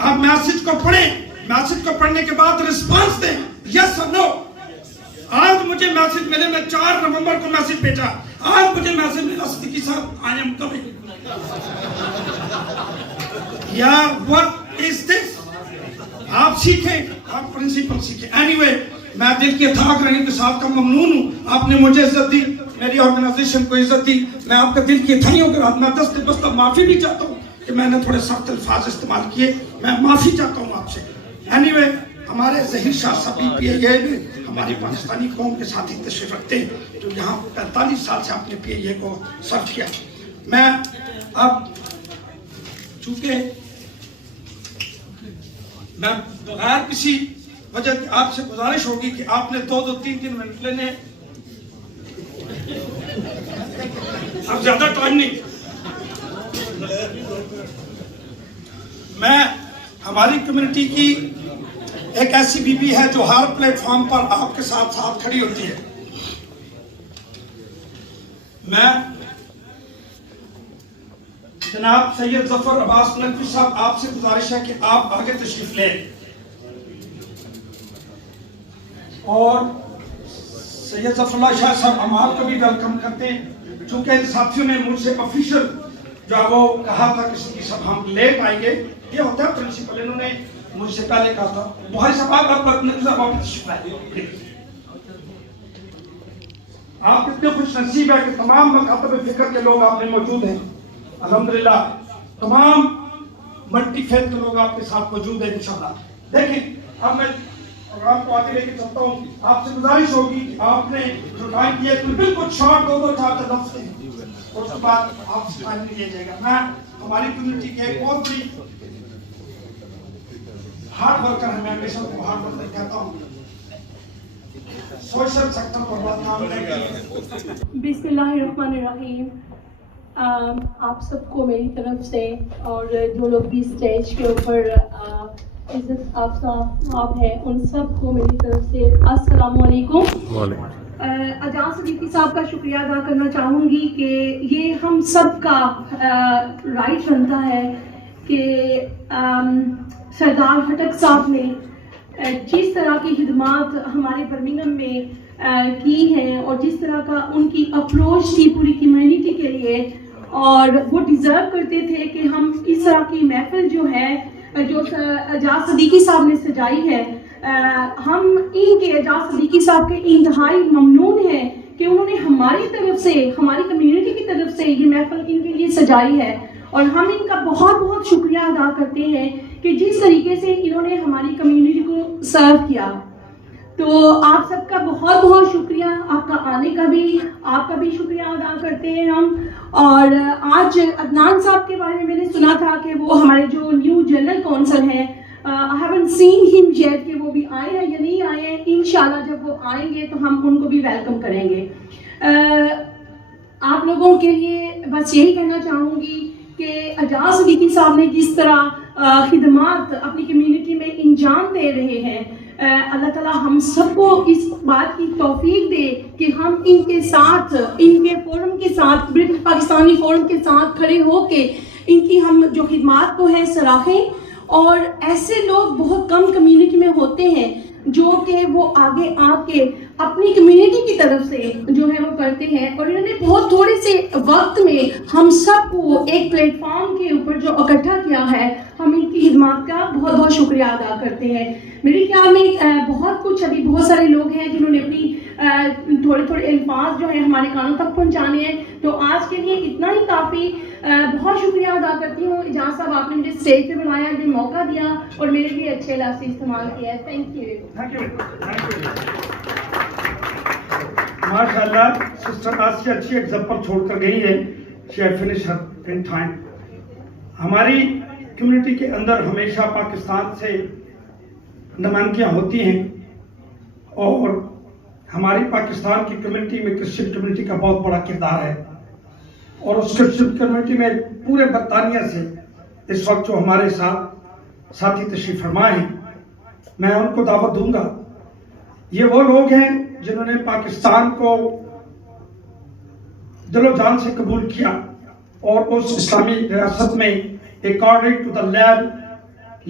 आप मैसेज को पढ़ें, मैसेज को पढ़ने के बाद रिस्पांस दें, यस और नो। आज मुझे मैसेज मिले, मैं 4 नवंबर को मैसेज भेजा, आज मुझे मैसेज मिला सिद्दीकी साहब आई एम कमिंग, या व्हाट इज दिस। आप सीखें, आप प्रिंसिपल सीखें। एनीवे, मैं दिल के थाक रहने के साथ का ममनून हूँ, आपने मुझे इज्जत दी, मेरी ऑर्गेनाइजेशन को इज्जत दी। मैं आपके दिल की थाइयों के साथ मैं दस्त माफी भी चाहता हूँ कि मैंने थोड़े सख्त अल्फाज इस्तेमाल किए, मैं माफी चाहता हूँ आपसे। एनीवे, हमारे ज़हीर शाह साहब PIA में हमारी पाकिस्तानी कौम के साथ ही तशरीफ रखते हैं, जो यहाँ 45 साल से आपने PIA को सर्व किया। मैं अब चूंकि मैं बगैर किसी वजह की आपसे गुजारिश होगी कि आपने 2-2, 3-3 मिनट लेने, अब ज्यादा टाइम नहीं। मैं हमारी कम्युनिटी की एक ऐसी बीबी है जो हर प्लेटफॉर्म पर आपके साथ साथ खड़ी होती है। मैं जनाब सैयद जफर अब्बास नकवी साहब, आपसे गुजारिश है कि आप आगे तशरीफ लें। और सैयद जफरुल्लाह शाह साहब हम आपको भी वेलकम करते हैं। चूंकि इन साथियों ने मुझसे ऑफिशियल जो है वो कहा था कि सब हम लेट आएंगे, ये होता है प्रिंसिपल, इन्होंने मुझसे पहले कहा था। बुहारी साहब आप इतने खुश नसीब है कि तमाम मकातब फिक्र के लोग आपने मौजूद हैं। अल्हम्दुलिल्लाह तमाम मल्टी फेथ के लोग आपके साथ मौजूद हैं इंशाल्लाह। देखिए अब मैं प्रोग्राम को आगे लेके चलता हूँ। आपसे गुजारिश होगी कि आपने जो टाइम दिया है बिल्कुल शॉर्ट 2-4 लफ्ज़ हैं और उसके बाद आपसे टाइम नहीं लिया जाएगा। मैं हमारी कम्युनिटी के एक बहुत बड़ी हार्ड वर्कर है, मैं हमेशा को हार्ड वर्कर कहता हूँ, सोशल सेक्टर पर बहुत काम करेंगे। बिस्मिल्लाहिर्रहमानिर्रहीम। आप सबको मेरी तरफ से और जो लोग भी स्टेज के ऊपर इज्जत आप हैं उन सबको मेरी तरफ से अस्सलामु अलैकुम। अजान सदीकी साहब का शुक्रिया अदा करना चाहूँगी कि ये हम सब का राइट बनता है कि सरदार खटक साहब ने जिस तरह की खिदमात हमारे बर्मिंघम में की हैं और जिस तरह का उनकी अप्रोच थी पूरी कम्युनिटी के लिए, और वो डिज़र्व करते थे कि हम इस तरह की महफिल जो है जो एजाज सदीकी साहब ने सजाई है, हम इनके एजाज सदीकी साहब के इंतहाई ममनून हैं कि उन्होंने हमारी तरफ से, हमारी कम्युनिटी की तरफ से ये महफिल इनके लिए सजाई है और हम इनका बहुत बहुत शुक्रिया अदा करते हैं कि जिस तरीके से इन्होंने हमारी कम्युनिटी को सर्व किया। तो आप सबका बहुत बहुत शुक्रिया, आपका आने का भी, आपका भी शुक्रिया अदा करते हैं हम। और आज अदनान साहब के बारे में मैंने सुना था कि वो हमारे जो न्यू जनरल काउंसिल हैं, I haven't seen him yet कि वो भी आए हैं या नहीं आए हैं। इंशाल्लाह जब वो आएंगे तो हम उनको भी वेलकम करेंगे। आप लोगों के लिए बस यही कहना चाहूँगी कि एजाज सदीकी साहब ने जिस तरह खिदमात अपनी कम्युनिटी में इंजाम दे रहे हैं, अल्लाह ताला हम सबको इस बात की तौफीक दे कि हम इनके साथ, इनके फोरम के साथ, ब्रिटिश पाकिस्तानी फोरम के साथ खड़े होके इनकी हम जो खिदमात को है सराहें। और ऐसे लोग बहुत कम कम्युनिटी में होते हैं जो कि वो आगे आके अपनी कम्युनिटी की तरफ से जो है वो करते हैं, और इन्होंने बहुत थोड़े से वक्त में हम सबको एक प्लेटफॉर्म के ऊपर जो इकट्ठा किया है, हम इनकी खिदमत का बहुत बहुत शुक्रिया अदा करते हैं। मेरे ख्याल में बहुत कुछ अभी बहुत सारे लोग हैं जिन्होंने अपनी थोड़े थोड़े अल्फाज जो है हमारे कानों तक पहुंचाने हैं, तो आज के लिए इतना ही काफ़ी। बहुत शुक्रिया अदा करती हूँ एजाज साहब, आपने मुझे स्टेज पे बुलाया, ये मौका दिया और मेरे लिए अच्छे लफ्ज़ इस्तेमाल किया है। Thank you. माशाल्लाह सिस्टर आसिया अच्छी एग्जांपल छोड़कर गई है। She have finished in time. हमारी कम्युनिटी के अंदर हमेशा पाकिस्तान से नुमाइंदगियाँ होती हैं और हमारी पाकिस्तान की कम्युनिटी में क्रिश्चियन कम्युनिटी का बहुत बड़ा किरदार है, और उस क्रिश्चियन कम्युनिटी में पूरे बरतानिया से इस वक्त जो हमारे साथ साथी तशरीफ फरमा हैं, मैं उनको दावत दूंगा। ये वो लोग हैं जिन्होंने पाकिस्तान को दिलो जान से कबूल किया और उस इस्लामी रियासत में according to the land,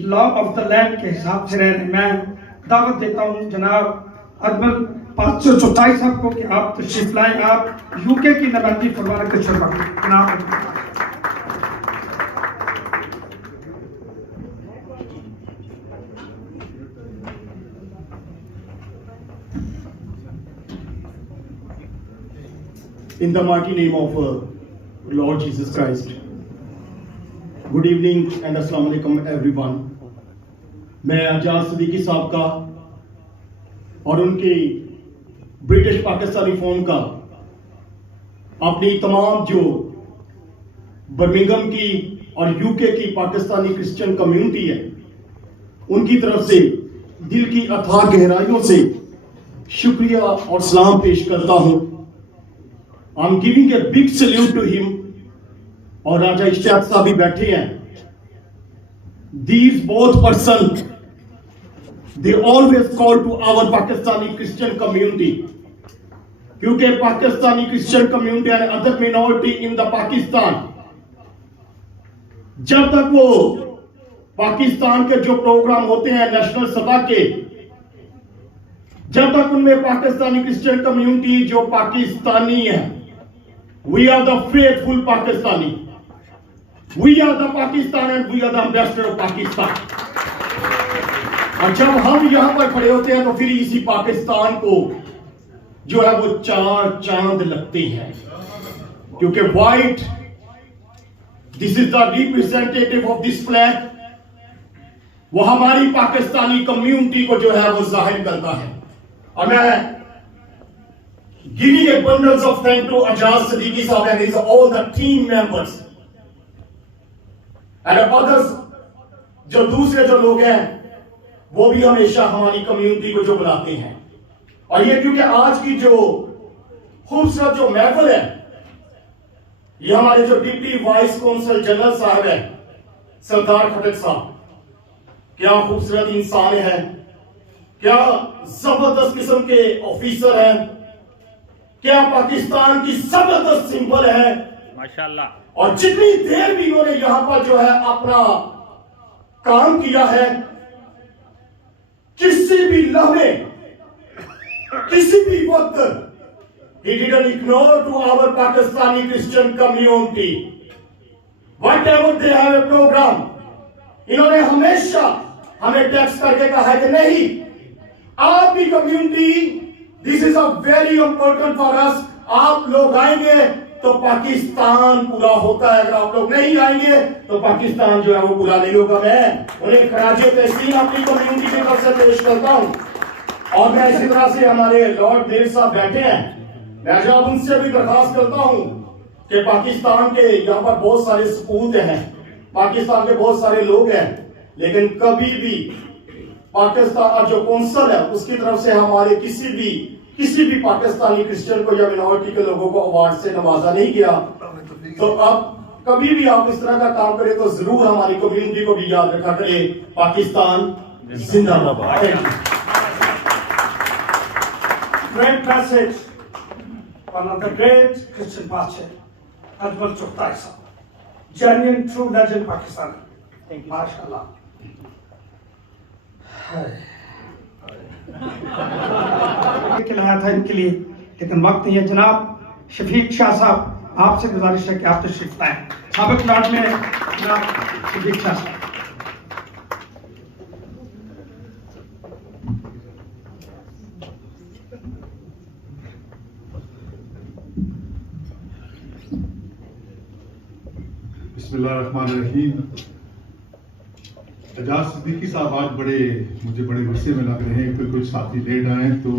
law of the land के हिसाब से रह रहे। मैं दावत देता हूँ जनाब अदमल 524 साहब को कि आप तशरीफ लाएं, आप यूके की नुमाइंदगी फरमाने के जनाब। In the mighty name of Lord Jesus Christ. Good evening and Assalamu alaikum everyone. मैं एजाज सदीकी साहब का और उनके ब्रिटिश पाकिस्तानी फोरम का अपनी तमाम जो बर्मिंघम की और यूके की पाकिस्तानी क्रिश्चियन कम्युनिटी है उनकी तरफ से दिल की अथाह गहराइयों से शुक्रिया और सलाम पेश करता हूं। I'm giving a big salute to him, और राजा इश्तियाक साहब भी बैठे हैं। These both persons, they always call to our Pakistani Christian community, क्योंकि Pakistani Christian community and other minority in the Pakistan, जब तक वो पाकिस्तान के जो प्रोग्राम होते हैं नेशनल सभा के, जब तक उनमें पाकिस्तानी क्रिश्चियन कम्युनिटी जो पाकिस्तानी है, we are the faithful Pakistani, we are the Pakistan and we are the ambassador of Pakistan. और जब हम यहां पर खड़े होते हैं तो फिर इसी पाकिस्तान को जो है वो चार चांद लगते हैं, क्योंकि white, this is the representative of this flag, वो हमारी पाकिस्तानी कम्युनिटी को जो है वो जाहिर करता है। और मैं giving a bundles of thank to Ajaz Siddiqui साहब and all the team members and others, जो दूसरे जो लोग हैं वो भी हमेशा हमारी कम्युनिटी को जो बुलाते हैं। और ये क्योंकि आज की जो खूबसूरत जो महफिल है, ये हमारे जो डिप्टी वाइस कौंसल जनरल साहब है सरदार खटक साहब, क्या खूबसूरत इंसान है, क्या जबरदस्त किस्म के ऑफिसर हैं, क्या पाकिस्तान की जबरदस्त सिंबल है माशाल्लाह। और जितनी देर भी इन्होंने यहां पर जो है अपना काम किया है, किसी भी लम्हे, किसी भी वक्त, he didn't ignore to our Pakistani Christian community. Whatever they have a program, इन्होंने हमेशा हमें टेक्स्ट करके कहा है कि नहीं, आपकी community, this is a very important for us, आप लोग आएंगे तो पाकिस्तान पूरा होता है, अगर आप लोग नहीं आएंगे तो पाकिस्तान जो है वो पूरा नहीं होगा। मैं उन्हें खराजे तहसीन अपनी कम्युनिटी की तरफ से पेश करता हूं। और मैं इसी तरह से हमारे लॉर्ड देव साहब बैठे हैं, मैं जब उनसे भी दरखास्त करता हूं कि पाकिस्तान के यहाँ पर बहुत सारे सपूत हैं, पाकिस्तान के बहुत सारे लोग हैं, लेकिन कभी भी पाकिस्तान जो कौंसल है उसकी तरफ से हमारे किसी भी पाकिस्तानी क्रिश्चियन को या मिनॉरिटी के लोगों को अवार्ड से नवाजा नहीं किया। तो अब कभी भी आप इस तरह का काम करें तो जरूर हमारी कम्युनिटी को भी याद रखा करें, पाकिस्तान जिंदाबाद। Great passage, one of the great Christian pastor, Ajmal Chughtai sahab, genuine true legend Pakistan. Thank you. Mashallah. खिलाया था इनके लिए, लेकिन वक्त नहीं है। जनाब शफीक शाह साहब, आपसे गुजारिश है कि आप तशरीफ लाएं। साबिक लॉर्ड में जनाब शफीक शाह साहब। बिस्मिल्लाहिर्रहमानिर्रहीम। एजाज सिद्दीकी साहब आज मुझे बड़े गुस्से में लग रहे हैं कि कुछ साथी लेट आए हैं, तो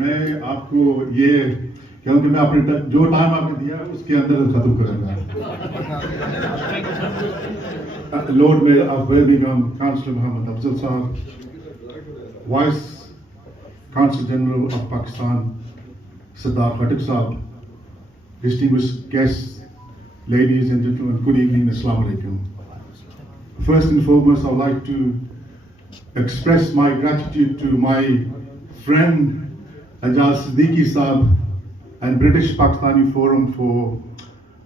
मैं आपको ये क्योंकि मैं अपने जो टाइम आपने दिया है उसके अंदर खत्म करूंगा। Lord mayor of Birmingham councillor Mohammad Afzal साहब, vice council general of Pakistan Sardar Khattak साहब, distinguished guests, ladies and gentlemen, good evening, Assalamu alaikum. First and foremost, I would like to express my gratitude to my friend Ajaz Siddiqui Saab and British Pakistani Forum for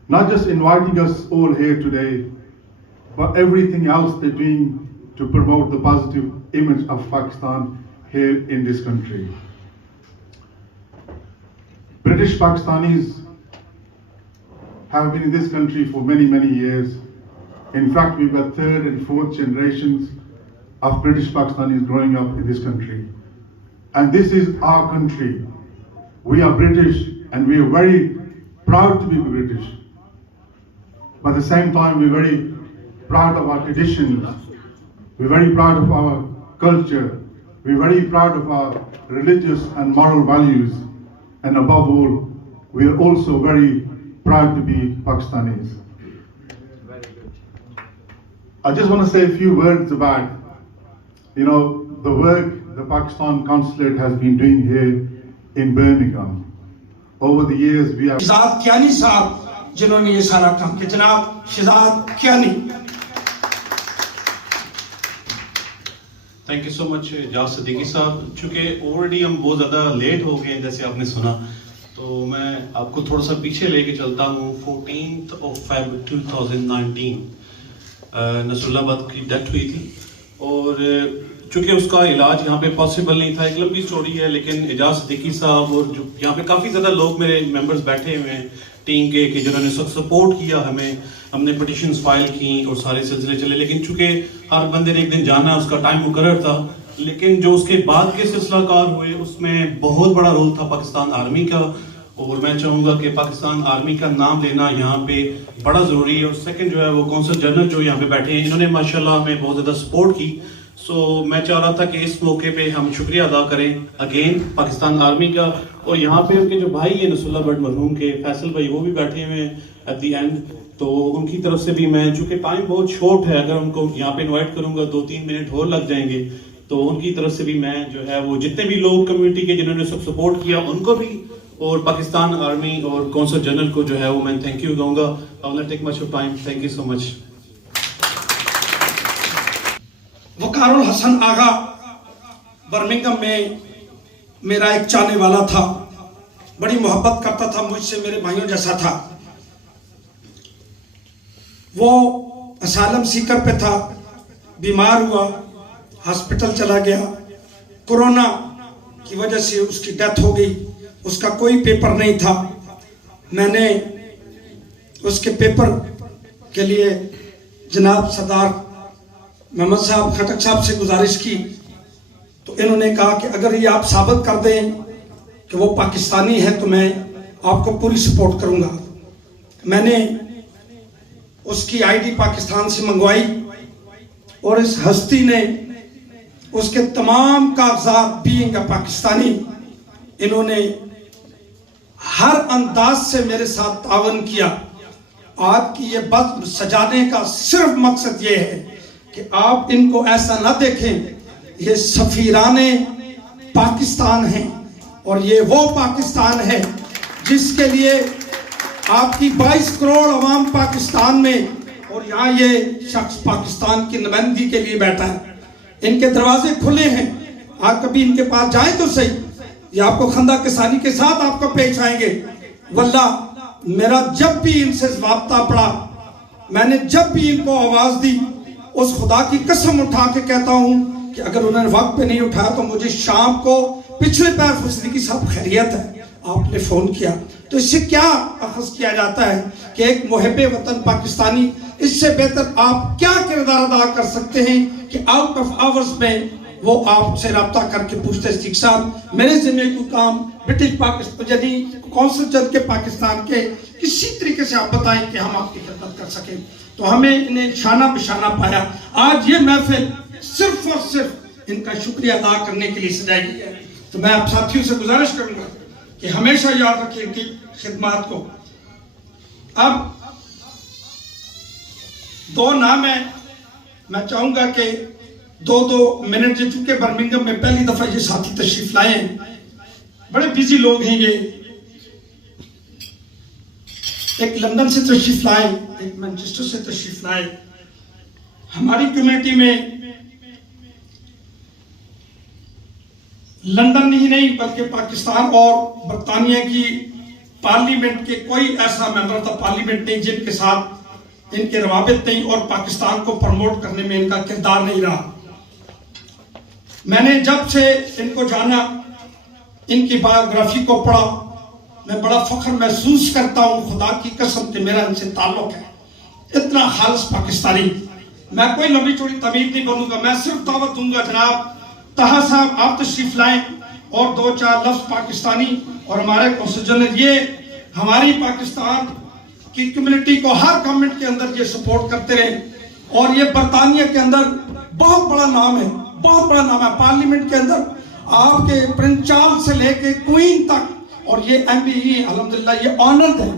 not just inviting us all here today, but everything else they're doing to promote the positive image of Pakistan here in this country. British Pakistanis have been in this country for many, many years. In fact, we've got third and fourth generations of British Pakistanis growing up in this country. And this is our country. We are British and we are very proud to be British. But at the same time, we're very proud of our traditions. We're very proud of our culture. We're very proud of our religious and moral values. And above all, we are also very proud to be Pakistanis. I just want to say a few words about, the work the Pakistan consulate has been doing here in Birmingham. Over the years, we have Shijat Kiyani साहब जिन्होंने ये सारा काम किया, जनाब Shijat Kiyani. Thank you so much Ejaz Siddiqui साहब। चूंकि already हम बहुत ज़्यादा लेट हो गए हैं, जैसे आपने सुना, तो मैं आपको थोड़ा सा पीछे लेके चलता हूँ। 14 February 2019 नसरुल्लाह की डेथ हुई थी, और चूँकि उसका इलाज यहाँ पे पॉसिबल नहीं था। एक लंबी स्टोरी है, लेकिन एजाज सिद्दीकी साहब और जो यहाँ पे काफ़ी ज़्यादा लोग मेरे मेंबर्स बैठे हुए हैं टीम के कि जिन्होंने सपोर्ट किया हमें, हमने पिटिशंस फाइल की और सारे सिलसिले चले। लेकिन चूँकि हर बंदे ने एक दिन जाना, उसका टाइम मुकर्रर था, लेकिन जो उसके बाद के सिलसिलाकार हुए उसमें बहुत बड़ा रोल था पाकिस्तान आर्मी का। और मैं चाहूँगा कि पाकिस्तान आर्मी का नाम लेना यहाँ पे बड़ा ज़रूरी है। और सेकंड जो है वो कौंसल जनरल जो यहाँ पे बैठे हैं, इन्होंने माशाल्लाह हमें बहुत ज़्यादा सपोर्ट की। सो मैं चाह रहा था कि इस मौके पे हम शुक्रिया अदा करें अगेन पाकिस्तान आर्मी का। और यहाँ पे उनके जो भाई है नसरुल्लाह भट्ट मरहूम के, फैसल भाई, वो भी बैठे हुए हैं एट दी एंड। तो उनकी तरफ से भी मैं, चूँकि टाइम बहुत शॉर्ट है, अगर उनको यहाँ पे इन्वाइट करूँगा 2-3 मिनट और लग जाएंगे, तो उनकी तरफ से भी मैं जो है वो जितने भी लोग कम्युनिटी के जिन्होंने सब सपोर्ट किया उनको भी, और पाकिस्तान आर्मी और कौंसल जनरल को जो है वो मैं थैंक यू कहूँगा। I will not take much of time, thank you so much. Waqarul Hasan Agha Birmingham में मेरा एक चाहने वाला था, बड़ी मोहब्बत करता था मुझसे, मेरे भाइयों जैसा था। वो असालम सीकर पे था, बीमार हुआ, हॉस्पिटल चला गया, कोरोना की वजह से उसकी डेथ हो गई। उसका कोई पेपर नहीं था। मैंने उसके पेपर के लिए जनाब सरदार मोहम्मद साहब खटक साहब से गुजारिश की, तो इन्होंने कहा कि अगर ये आप साबित कर दें कि वो पाकिस्तानी है तो मैं आपको पूरी सपोर्ट करूंगा। मैंने उसकी आईडी पाकिस्तान से मंगवाई और इस हस्ती ने उसके तमाम कागजात बीइंग पाकिस्तानी, इन्होंने हर अंदाज से मेरे साथ तावन किया। आज की ये बज़्म सजाने का सिर्फ मकसद ये है कि आप इनको ऐसा ना देखें ये सफीराने पाकिस्तान हैं, और ये वो पाकिस्तान है जिसके लिए आपकी 22 करोड़ अवाम पाकिस्तान में, और यहाँ ये शख्स पाकिस्तान की नुमाइंदगी के लिए बैठा है। इनके दरवाजे खुले हैं, आप कभी इनके पास जाएं तो सही, ये आपको खंदा किसानी के साथ आपको पेश आएंगे। वल्ला मेरा जब भी इनसे वाबता पड़ा, मैंने जब भी इनको आवाज दी, उस खुदा की कसम उठा के कहता हूं कि अगर उन्होंने वक्त पे नहीं उठाया तो मुझे शाम को पिछले पैर सिद्दीकी साहब खैरियत है, आपने फोन किया। तो इससे क्या अखज़ किया जाता है कि एक मुहिब्बे वतन पाकिस्तानी, इससे बेहतर आप क्या किरदार अदा कर सकते हैं कि आउट ऑफ आवर्स में वो आपसे रब्ता करके पूछते सिद्दीकी साहब मेरे जिम्मे को काम ब्रिटिश पाकिस्तान यानी कौंसल जनरल के पाकिस्तान के किसी तरीके से आप बताएं कि हम आपकी खिदमत कर सकें। तो हमें इन्हें शाना बिशाना पाया। आज ये महफिल सिर्फ और सिर्फ इनका शुक्रिया अदा करने के लिए सजाई गई है। तो मैं आप साथियों से गुजारिश करूंगा कि हमेशा याद रखें इनकी खिदमत को। अब 2 नाम है, मैं चाहूंगा कि 2-2 मिनट से, चूंकि बर्मिंघम में पहली दफा ये साथी तशरीफ लाए हैं, बड़े बिजी लोग हैं ये, एक लंदन से तशरीफ लाए, एक मैनचेस्टर से तशरीफ लाए। हमारी कम्युनिटी में लंदन ही नहीं बल्कि पाकिस्तान और बरतानिया की पार्लियामेंट के कोई ऐसा मेंबर था पार्लियामेंट नहीं जिनके साथ इनके रवाबित नहीं और पाकिस्तान को प्रमोट करने में इनका किरदार नहीं रहा। मैंने जब से इनको जाना, इनकी बायोग्राफी को पढ़ा, मैं बड़ा फख्र महसूस करता हूँ, खुदा की कसम कि मेरा इनसे ताल्लुक है। इतना खालिस पाकिस्तानी। मैं कोई लंबी चौड़ी तमीज नहीं बोलूंगा, मैं सिर्फ दावत दूंगा जनाब तहा साहब आप तशरीफ लाएं और 2-4 लफ्ज पाकिस्तानी और हमारे कौंसल जनरल, ये हमारी पाकिस्तान की कम्युनिटी को हर गवर्नमेंट के अंदर ये सपोर्ट करते रहे। और ये बरतानिया के अंदर बहुत बड़ा नाम है, बहुत बड़ा नाम है पार्लियामेंट के अंदर, आपके प्रिंस चार्ल्स से लेके क्वीन तक, और ये MBE अल्हम्दुलिल्लाह ये ऑनर्ड है,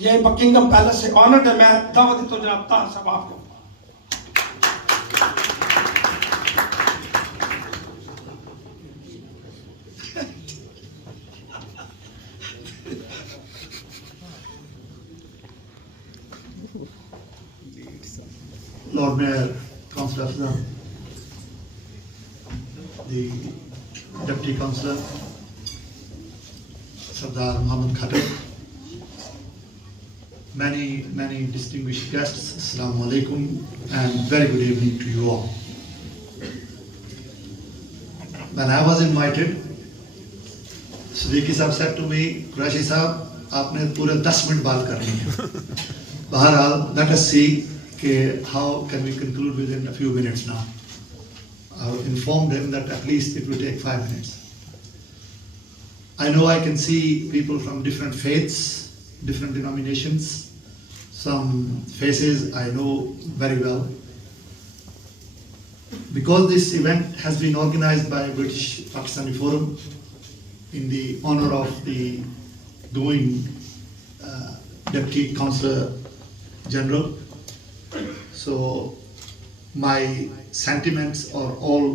ये बकिंगम पैलेस से ऑनर्ड है। मैं दावत देता हूं जनाब तार साहब आपको। Lord Mayor, Councillor Afzal, the Deputy Councillor, Sardar Muhammad Khattak, many distinguished guests, Assalamu alaikum and very good evening to you all. when I was invited, Siddiqui साहब said to me, Qureshi साहब आपने पूरे 10 minute बात करनी है. बहरहाल, let us see how can we conclude within a few minutes now. I informed him that at least it will take 5 minutes. I know I can see people from different faiths, different denominations. Some faces I know very well. Because this event has been organized by British Pakistani Forum in the honor of the going Deputy Consular General, so my sentiments are all.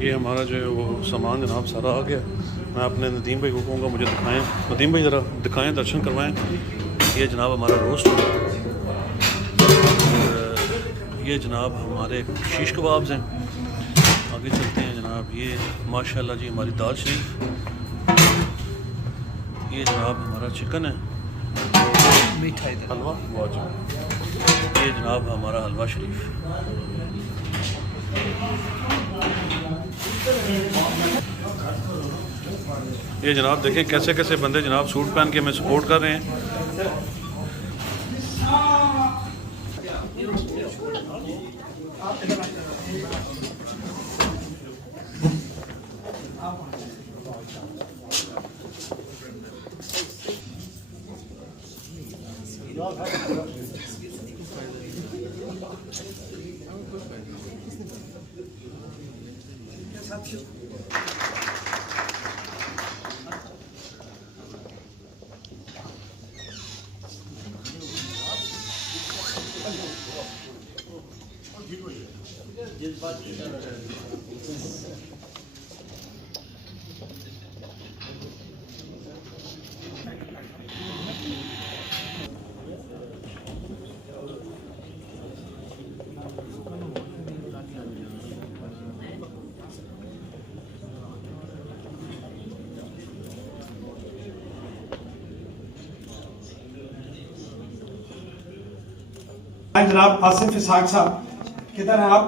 ये हमारा जो है वो सामान जनाब सारा आ गया. मैं अपने नदीम भाई को कहूँगा मुझे दिखाएं. नदीम भाई ज़रा दिखाएं, दर्शन करवाएं. ये जनाब हमारा रोस्ट है. ये जनाब हमारे शीश कबाब्स हैं. आगे चलते हैं जनाब. ये माशाल्लाह जी हमारी दाल शरीफ. ये जनाब हमारा चिकन है. मिठाई हलवा. ये जनाब हमारा हलवा शरीफ. ये जनाब देखें कैसे कैसे बंदे जनाब सूट पहन के हमें सपोर्ट कर रहे हैं. जनाब आसिफ इसाक साहब किधर हैं आप?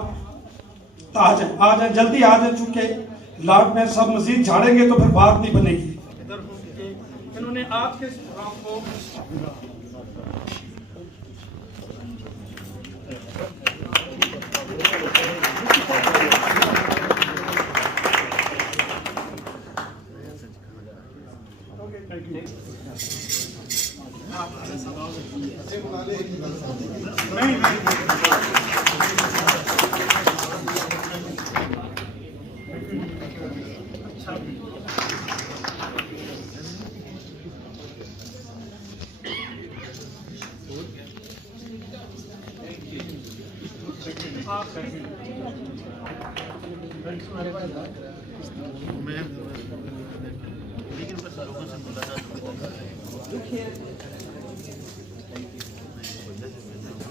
तो आ जाए जल्दी आ जाए, चूंकि लॉर्ड में सब मजीद झाड़ेंगे तो फिर बात नहीं बनेगी. इन्होंने आपके को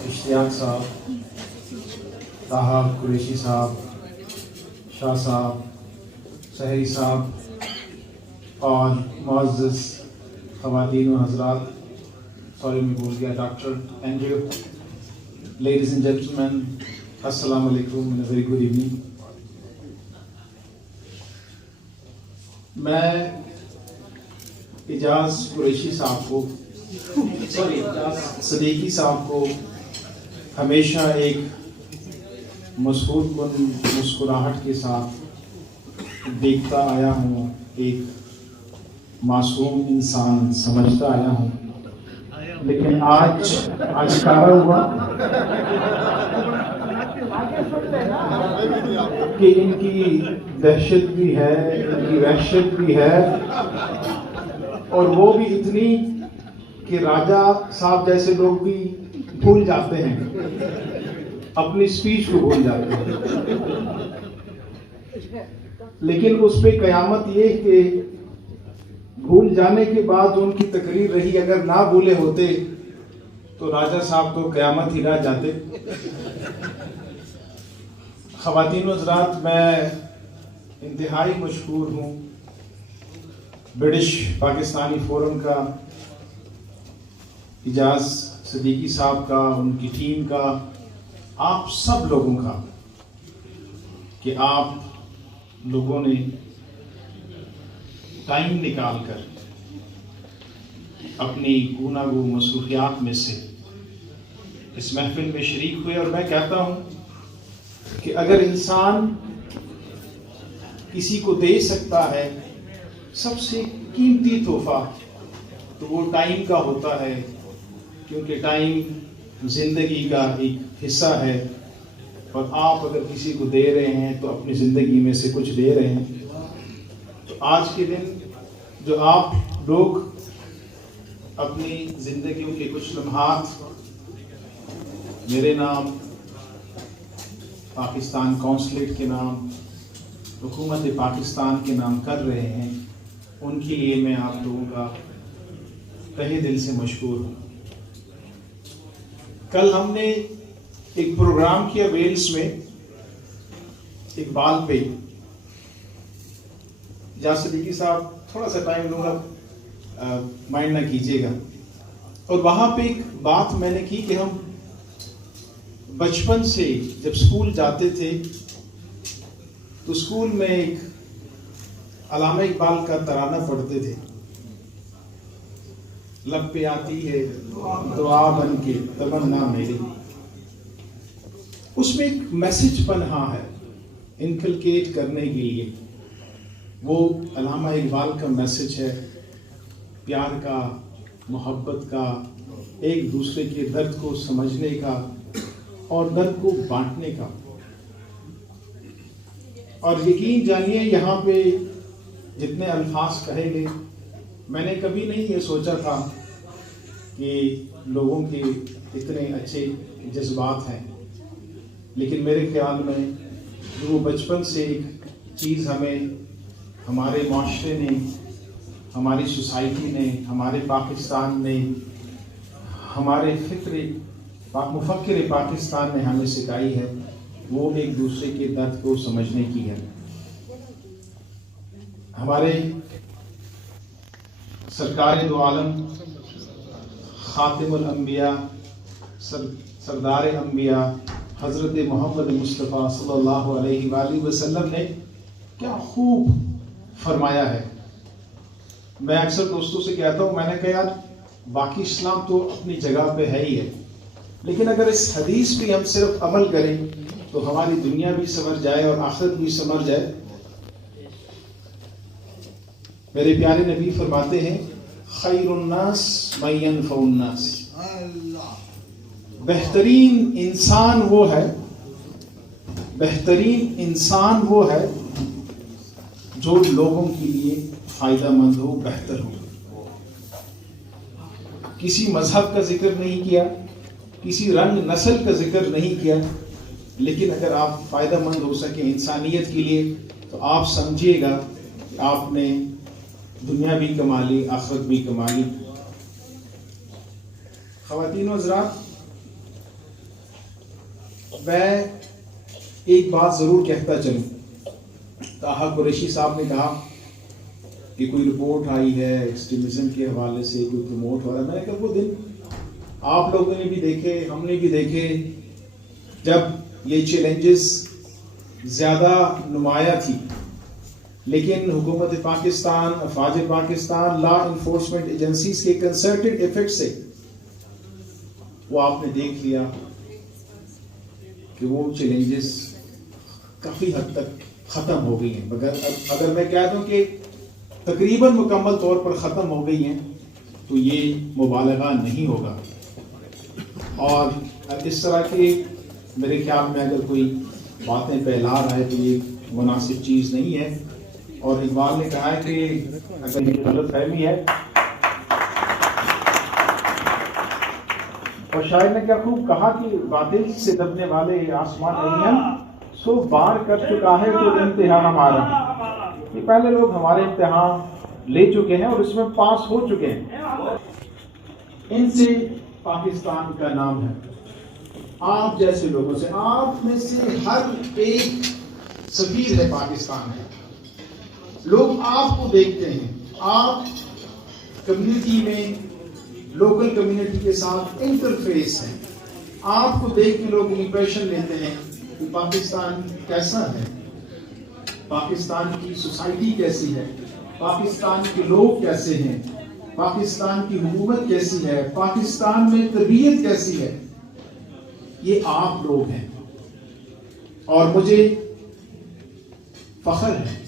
इश्तियाक साहब, ताहा कुरैशी साहब, शाह साहब, सहरी साहब और मुअज़्ज़ज़ ख़वातीन और हज़रात, सॉरी मैं भूल गया, doctor Andrew, ladies and gentleman, अस्सलाम वालेकुम एंड वेरी गुड इवनिंग. मैं इजाज़ कुरैशी साहब को, सॉरी इजाज़ सिद्दीकी साहब को हमेशा एक मुस्कुराहट के साथ देखता आया हूँ, एक मासूम इंसान समझता आया हूँ, लेकिन आज आश्कारा हुआ कि इनकी दहशत भी है, इनकी वहशत भी है, और वो भी इतनी कि राजा साहब जैसे लोग भी भूल जाते हैं, अपनी स्पीच को भूल जाते हैं. लेकिन उस पे कयामत ये कि भूल जाने के बाद उनकी तकरीर रही, अगर ना भूले होते तो राजा साहब तो कयामत ही रह जाते. ख़वातीन व हज़रात, मैं इंतहाई मशहूर हूँ ब्रिटिश पाकिस्तानी फोरम का, इजाज़ सिद्दीकी साहब का, उनकी टीम का, आप सब लोगों का कि आप लोगों ने टाइम निकाल कर अपनी गुनागो मसरूफियात में से इस महफिल में शरीक हुए। और मैं कहता हूँ कि अगर इंसान किसी को दे सकता है सबसे कीमती तोहफा तो वो टाइम का होता है, क्योंकि टाइम जिंदगी का एक हिस्सा है। और आप अगर किसी को दे रहे हैं तो अपनी ज़िंदगी में से कुछ दे रहे हैं। तो आज के दिन जो आप लोग अपनी ज़िंदगियों के कुछ लम्हात मेरे नाम, पाकिस्तान कौंसलेट के नाम, हुकूमत पाकिस्तान के नाम कर रहे हैं, उनके लिए मैं आप लोगों का तहे दिल से मशकूर हूँ। कल हमने एक प्रोग्राम किया वेल्स में, इकबाल पे। जासिर सिद्दीकी साहब थोड़ा सा टाइम लूँगा, माइंड ना कीजिएगा। और वहाँ पे एक बात मैंने की कि हम बचपन से जब स्कूल जाते थे तो स्कूल में एक अल्लामा इकबाल का तराना पढ़ते थे, लब पे आती है दुआ बन के तमन्ना मेरी। उसमें एक मैसेज पनहा है इनकलकेट करने के लिए। वो अल्लामा इकबाल का मैसेज है प्यार का, मोहब्बत का, एक दूसरे के दर्द को समझने का और दर्द को बांटने का। और यकीन जानिए यहाँ पे जितने अल्फाज कहे गए, मैंने कभी नहीं ये सोचा था कि लोगों के इतने अच्छे जज्बात हैं। लेकिन मेरे ख्याल में जो वो बचपन से एक चीज़ हमें हमारे माशरे ने, हमारी सोसाइटी ने, हमारे पाकिस्तान ने, हमारे मुफक्किर पाकिस्तान ने हमें सिखाई है, वो एक दूसरे के दर्द को समझने की है। हमारे सरकार दो आलम खातिमुल अंबिया सरदार अंबिया हज़रत मोहम्मद मुस्तफ़ा सल्लल्लाहु अलैहि वसल्लम ने क्या खूब फरमाया है। मैं अक्सर दोस्तों से कहता हूँ, मैंने कहा यार बाकी इस्लाम तो अपनी जगह पे है ही है, लेकिन अगर इस हदीस पे हम सिर्फ अमल करें तो हमारी दुनिया भी संवर जाए और आखिरत भी संवर जाए। मेरे प्यारे नबी फरमाते हैं खैरुन्नास मय्यनफउन्नास, बेहतरीन इंसान वो है जो लोगों के लिए फायदेमंद हो, बेहतर हो। किसी मजहब का जिक्र नहीं किया, किसी रंग नस्ल का जिक्र नहीं किया, लेकिन अगर आप फायदेमंद हो सके इंसानियत के लिए तो आप समझिएगा कि आपने दुनिया भी कमा ली, आखिरत भी कमा ली। ख़वातीन व हज़रात, मैं एक बात ज़रूर कहता चलूँ। ताहा कुरैशी साहब ने कहा कि कोई रिपोर्ट आई है एक्सट्रीमिज्म के हवाले से, कोई प्रमोट हो रहा है। मैंने कहा वो दिन आप लोगों ने भी देखे, हमने भी देखे, जब ये चैलेंजेस ज़्यादा नुमाया थी, लेकिन हुकूमत पाकिस्तान, अफवाज पाकिस्तान, लॉ इन्फोर्समेंट एजेंसीज के कंसर्टेड इफेक्ट से वो आपने देख लिया कि वो चैलेंजेस काफ़ी हद तक ख़त्म हो गई हैं। अगर मैं कह दूं कि तकरीबन मुकम्मल तौर पर ख़त्म हो गई हैं तो ये मुबालगा नहीं होगा। और इस तरह के मेरे ख्याल में अगर कोई बातें फैला रहा है तो ये मुनासिब चीज़ नहीं है। और इकबाल ने कहा है कि अगर ये गलत फहमी है, और शायर ने क्या खूब कहा कि बातिल से दबने वाले आसमान नहीं है, सो बार कर चुका है तो इम्तिहान हमारा। ये पहले लोग हमारे इम्तिहान ले चुके हैं और इसमें पास हो चुके हैं। इनसे पाकिस्तान का नाम है, आप जैसे लोगों से, आप में से हर एक सफीर है पाकिस्तान है। लोग आपको देखते हैं, आप कम्युनिटी में, लोकल कम्युनिटी के साथ इंटरफेस है। आपको देख के लोग इंप्रेशन लेते हैं कि पाकिस्तान कैसा है, पाकिस्तान की सोसाइटी कैसी है, पाकिस्तान के लोग कैसे हैं, पाकिस्तान की हुकूमत कैसी है, पाकिस्तान में तरबियत कैसी है, ये आप लोग हैं। और मुझे फख्र है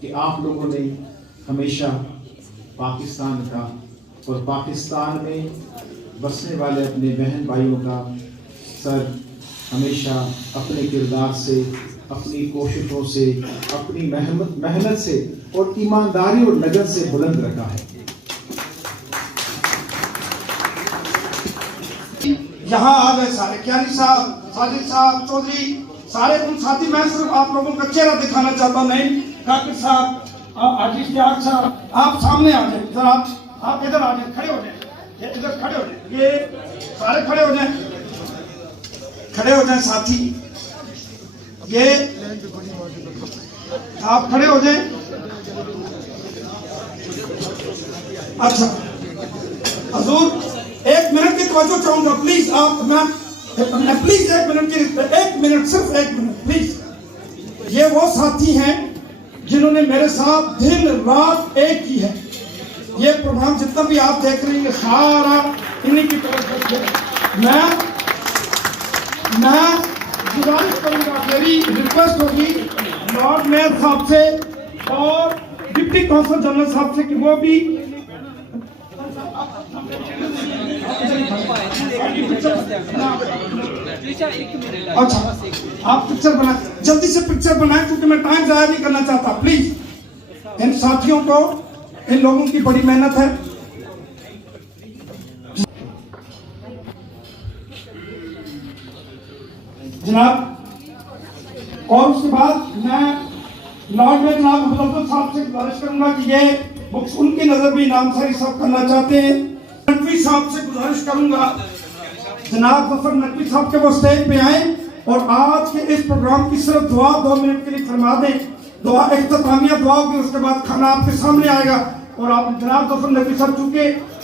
कि आप लोगों ने हमेशा पाकिस्तान का और पाकिस्तान में बसने वाले अपने बहन भाइयों का सर हमेशा अपने किरदार से, अपनी कोशिशों से, अपनी मेहनत से और ईमानदारी और लगन से बुलंद रखा है। यहाँ आ गए सारे, क्यानी साहब, साजिद साहब, चौधरी, सारे उन साथी। मैं सिर्फ आप लोगों का चेहरा दिखाना चाहता हूँ। नहीं, काकिर साहब, आजीज त्याग साहब, आप सामने आ जाए जरा, आप इधर आ जाए, खड़े हो जाए, ये इधर खड़े हो जाए, ये सारे खड़े हो जाए, खड़े हो जाए साथी, ये आप खड़े हो जाए। अच्छा हजूर, 1 मिनट की तवज्जो चाहूंगा प्लीज। आप मैं प्लीज 1 मिनट की, 1 मिनट, सिर्फ 1 मिनट प्लीज। ये वो साथी हैं जिन्होंने मेरे साथ दिन रात एक की है। ये प्रोग्राम जितना भी आप देख रहे हैं सारा इन्हीं की तरफ से। मैं गुजारिश करूंगा, मेरी रिक्वेस्ट होगी लॉर्ड मेयर साहब से और डिप्टी काउंसिल जनरल साहब से कि वो भी अच्छा आप पिक्चर बनाए, जल्दी से पिक्चर बनाए क्योंकि मैं टाइम जाया नहीं करना चाहता। प्लीज इन साथियों को, इन लोगों की बड़ी मेहनत है। जनाब, और उसके बाद मैं लॉर्ड में जनाब अब्दुल साहब से गुजारिश करूंगा कि ये बुक्स उनकी नजर भी इनाम सारी सब करना चाहते हैं। नकवी साहब से गुजारिश करूंगा जनाब जफर नकवी साहब के वो स्टेज पे आए और आज के इस प्रोग्राम की सिर्फ दुआ 2 मिनट के लिए फरमा दें। दुआ इख्तितामिया दुआ होगी, उसके बाद खाना आपके सामने आएगा। और आप जनाब जफर नकवी साहब चूंकि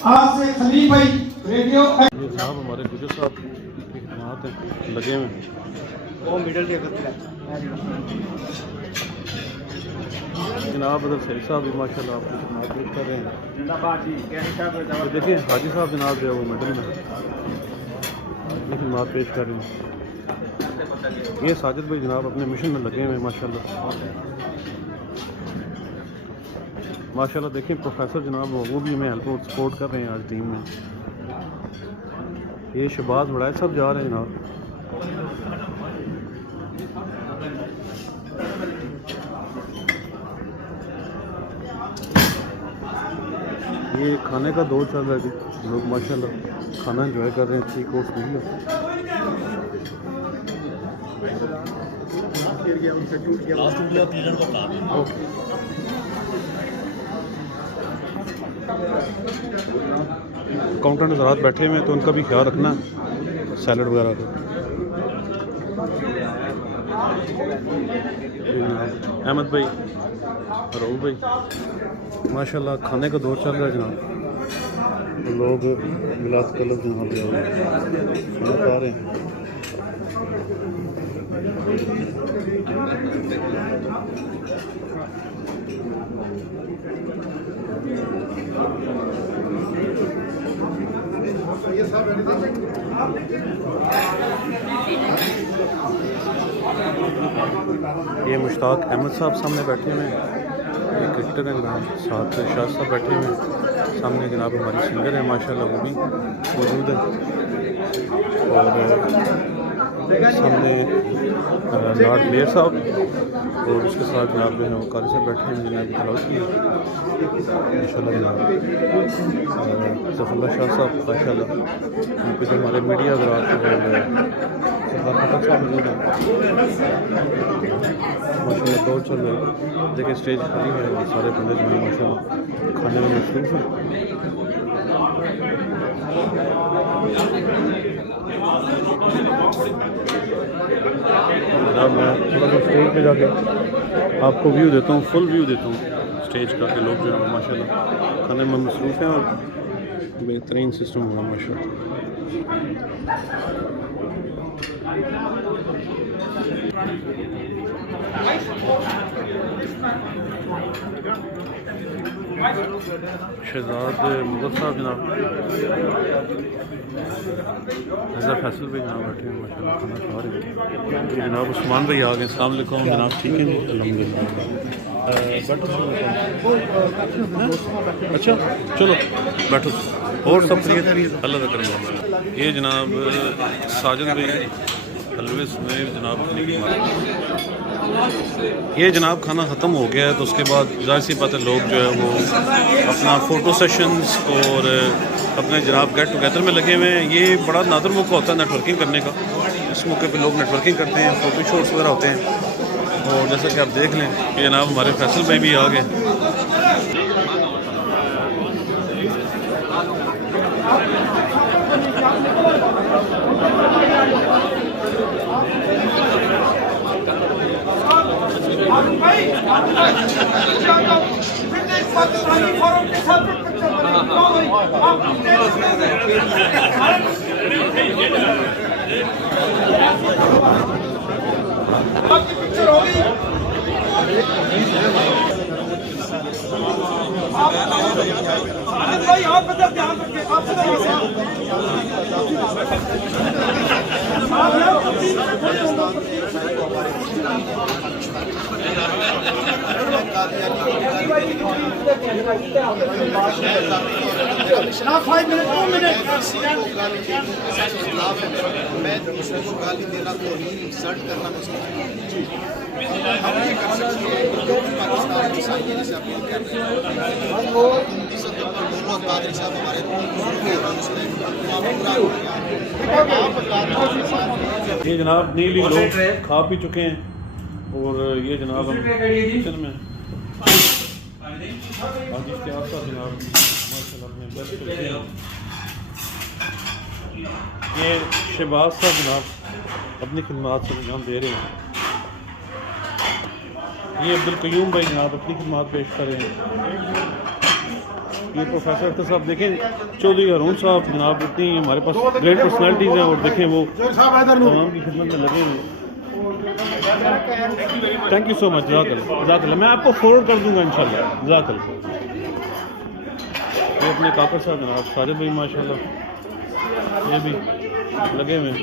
आज से खलील भाई रेडियो जनाब हमारे गुजर साहब लगे हुए वो मिडल के जनाब अदर सही साहब भी माशाल्लाह आपको खिदमत पेश कर रहे हैं। तो देखिए हाजी साहब जनाब जो है वो मिडल में खिदमत पेश कर रहे हैं। ये साजिद भाई जनाब अपने मिशन में लगे हुए हैं माशाल्लाह। देखिए प्रोफेसर जनाब वो भी हमें हेल्प और सपोर्ट कर रहे हैं आज टीम में। ये शहबाज वड़ैच साहब जा रहे हैं जनाब। ये खाने का दौर चल रहा है जी, लोग माशाल्लाह खाना एंजॉय कर रहे हैं। 3 कोर्स मील अकाउंटेंट हज़रात बैठे हुए हैं तो उनका भी ख्याल रखना, सैलड वगैरह का। अहमद भाई, राहुल भाई, माशाल्लाह खाने का दौर चल रहा है जनाब। तो लोग गिलास कलब जनाब खाना खा रहे हैं। ये मुश्ताक अहमद साहब सामने बैठे हुए हैं, ये क्रिकेटर हैं जनाब। साथ शाह साहब बैठे हुए हैं सामने जनाब। हमारी सिंगर है माशाल्लाह, वो भी मौजूद है। और सामने लॉर्ड मेयर साहब और उसके साथ जनाब जो है वो कारी साहब बैठे हैं जिन्हें तलाश की माशाल्लाह जनाब। सफुल्ला शाह साहब माशाल्लाह, यहाँ पे जो हमारे मीडिया हज़रात सरदार खटक साहब मौजूद हैं माशाल्लाह। दौर चल रहा है, देखिए स्टेज खाली है और सारे बंदे जो हैं माशाल्लाह खाने में मसरूफ़ हैं। जनाब मैं थोड़ा सा स्टेज पे जाके आपको व्यू देता हूँ, फुल व्यू देता हूँ स्टेज का कि लोग जो है माशाल्लाह खाने में मसरूफ़ हैं और बेहतरीन सिस्टम हुआ माशाल्लाह। शहजाद मुगल साहब जनाब, रज़ा फैसल भाई जनाब बैठे हैं माशाल्लाह खाना खा रहे हैं। ये जनाब उस्मान भाई आ गए। अस्सलाम वालेकुम जनाब, ठीक हैं जी? अल्हम्दुलिल्लाह। अच्छा चलो बैठो और सब खैरियत, अल्लाह का करम। ये जनाब साजिद भाई हलवे सुमेर जनाब, ये जनाब खाना ख़त्म हो गया है तो उसके बाद ज़ाहिर सी बात है लोग जो है वो अपना फ़ोटो सेशंस और अपने जनाब गेट टुगेदर में लगे हुए हैं। ये बड़ा नादर मौका होता है नेटवर्किंग करने का। इस मौके पे लोग नेटवर्किंग करते हैं, फ़ोटो शूट्स वगैरह होते हैं। और जैसा कि आप देख लें कि जनाब हमारे फैसल भाई भी आ गए। पिक्चर होगी भाई, आप मतलब ध्यान रखिए। Now 5 minutes, 2 minutes. मैं दूसरे को गाली देना तो इंसल्ट करना मुश्किल है। हम ये कर सकते हैं जो भी पाकिस्तान की साथी से अपील करते हैं। कादरी साहब हमारे ये जनाब नीली लोग खा पी चुके हैं और ये जनाब हम किचन में आज इफ्तियार साहब जनाब माशाल्लाह अपने बेस्ट करते हैं। ये शहबाज साहब जनाब अपनी खिदमत से अंजाम दे रहे हैं। ये अब्दुल कयूम भाई जनाब अपनी खिदमत पेश कर रहे हैं। ये प्रोफेसर अख्तर साहब देखें, चौधरी हारून साहब जनाब इतनी हमारे पास ग्रेट पर्सनैलिटीज़ हैं और देखें वो तमाम की खिदमत में लगे हुए। थैंक यू सो मच, जज़ाकल्लाह। मैं आपको फॉरवर्ड कर दूंगा इंशाल्लाह, जज़ाकल्लाह। ये अपने काकर साहब जनाब सारे भाई माशाल्लाह ये भी लगे हुए हैं।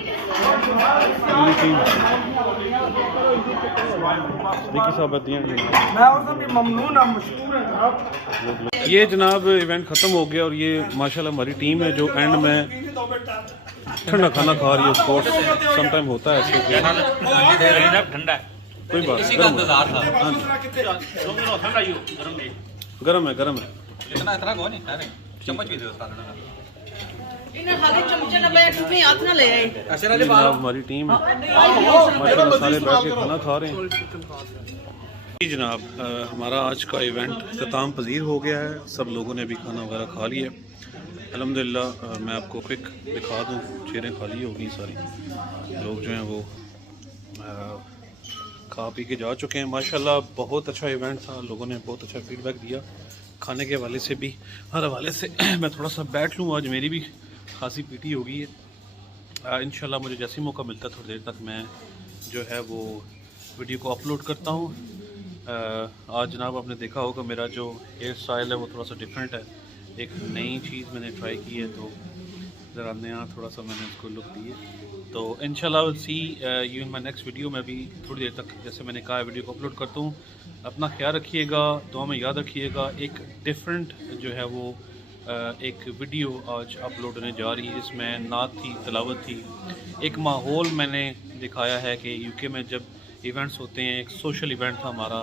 ये जनाब इवेंट ख़त्म हो गया और ये माशाल्लाह हमारी टीम है जो एंड में ठंडा खाना खा रही है। ऑफ कोर्स सम टाइम होता है ऐसे ठंडा, कोई बात नहीं, गरम है गरम है। हमारी टीम है माशाल्लाह सारे बैठ के खाना खा रहे हैं। जी जनाब हमारा आज का इवेंट इख्तिताम पजीर हो गया है। सब लोगों ने भी खाना वगैरह खा लिया अल्हम्दुलिल्लाह। मैं आपको क्विक दिखा दूँ, चेयरें खाली हो गई सारी, लोग जो हैं वो खा पी के जा चुके हैं माशाल्लाह। बहुत अच्छा इवेंट था, लोगों ने बहुत अच्छा फीडबैक दिया खाने के हवाले से भी, हर हवाले से। मैं थोड़ा सा बैठ लूँ, आज मेरी भी खासी पीटी हो गई है। इंशाल्लाह मुझे जैसे ही मौका मिलता है थोड़ी देर तक मैं जो है वो वीडियो को अपलोड करता हूँ। आज जनाब आपने देखा होगा मेरा जो हेयर स्टाइल है वो थोड़ा सा डिफरेंट है, एक नई चीज़ मैंने ट्राई की है तो ज़रा नया थोड़ा सा मैंने उसको लुक दी है। तो इंशाल्लाह will see you in my next video. मैं भी थोड़ी देर तक जैसे मैंने कहा वीडियो को अपलोड करता हूँ। अपना ख्याल रखिएगा, दुआ में याद रखिएगा। एक डिफरेंट जो है वो एक वीडियो आज अपलोड होने जा रही है जिसमें नात थी, तिलावत थी, एक माहौल मैंने दिखाया है कि यूके में जब इवेंट्स होते हैं, एक सोशल इवेंट था हमारा,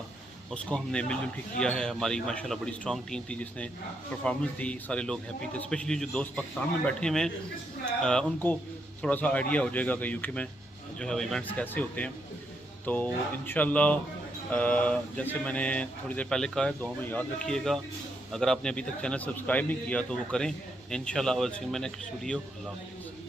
उसको हमने मिलजुल के किया है। हमारी माशाल्लाह बड़ी स्ट्रॉन्ग टीम थी जिसने परफॉर्मेंस दी, सारे लोग हैप्पी थे। स्पेशली जो दोस्त पाकिस्तान में बैठे हुए हैं उनको थोड़ा सा आइडिया हो जाएगा कि यूके में जो है वो इवेंट्स कैसे होते हैं। तो इंशाल्लाह जैसे मैंने थोड़ी देर पहले कहा है, दुआ में याद रखिएगा। अगर आपने अभी तक चैनल सब्सक्राइब नहीं किया तो वो करें। इंशाल्लाह I will see you in my next video. Allah हाफ़िज़।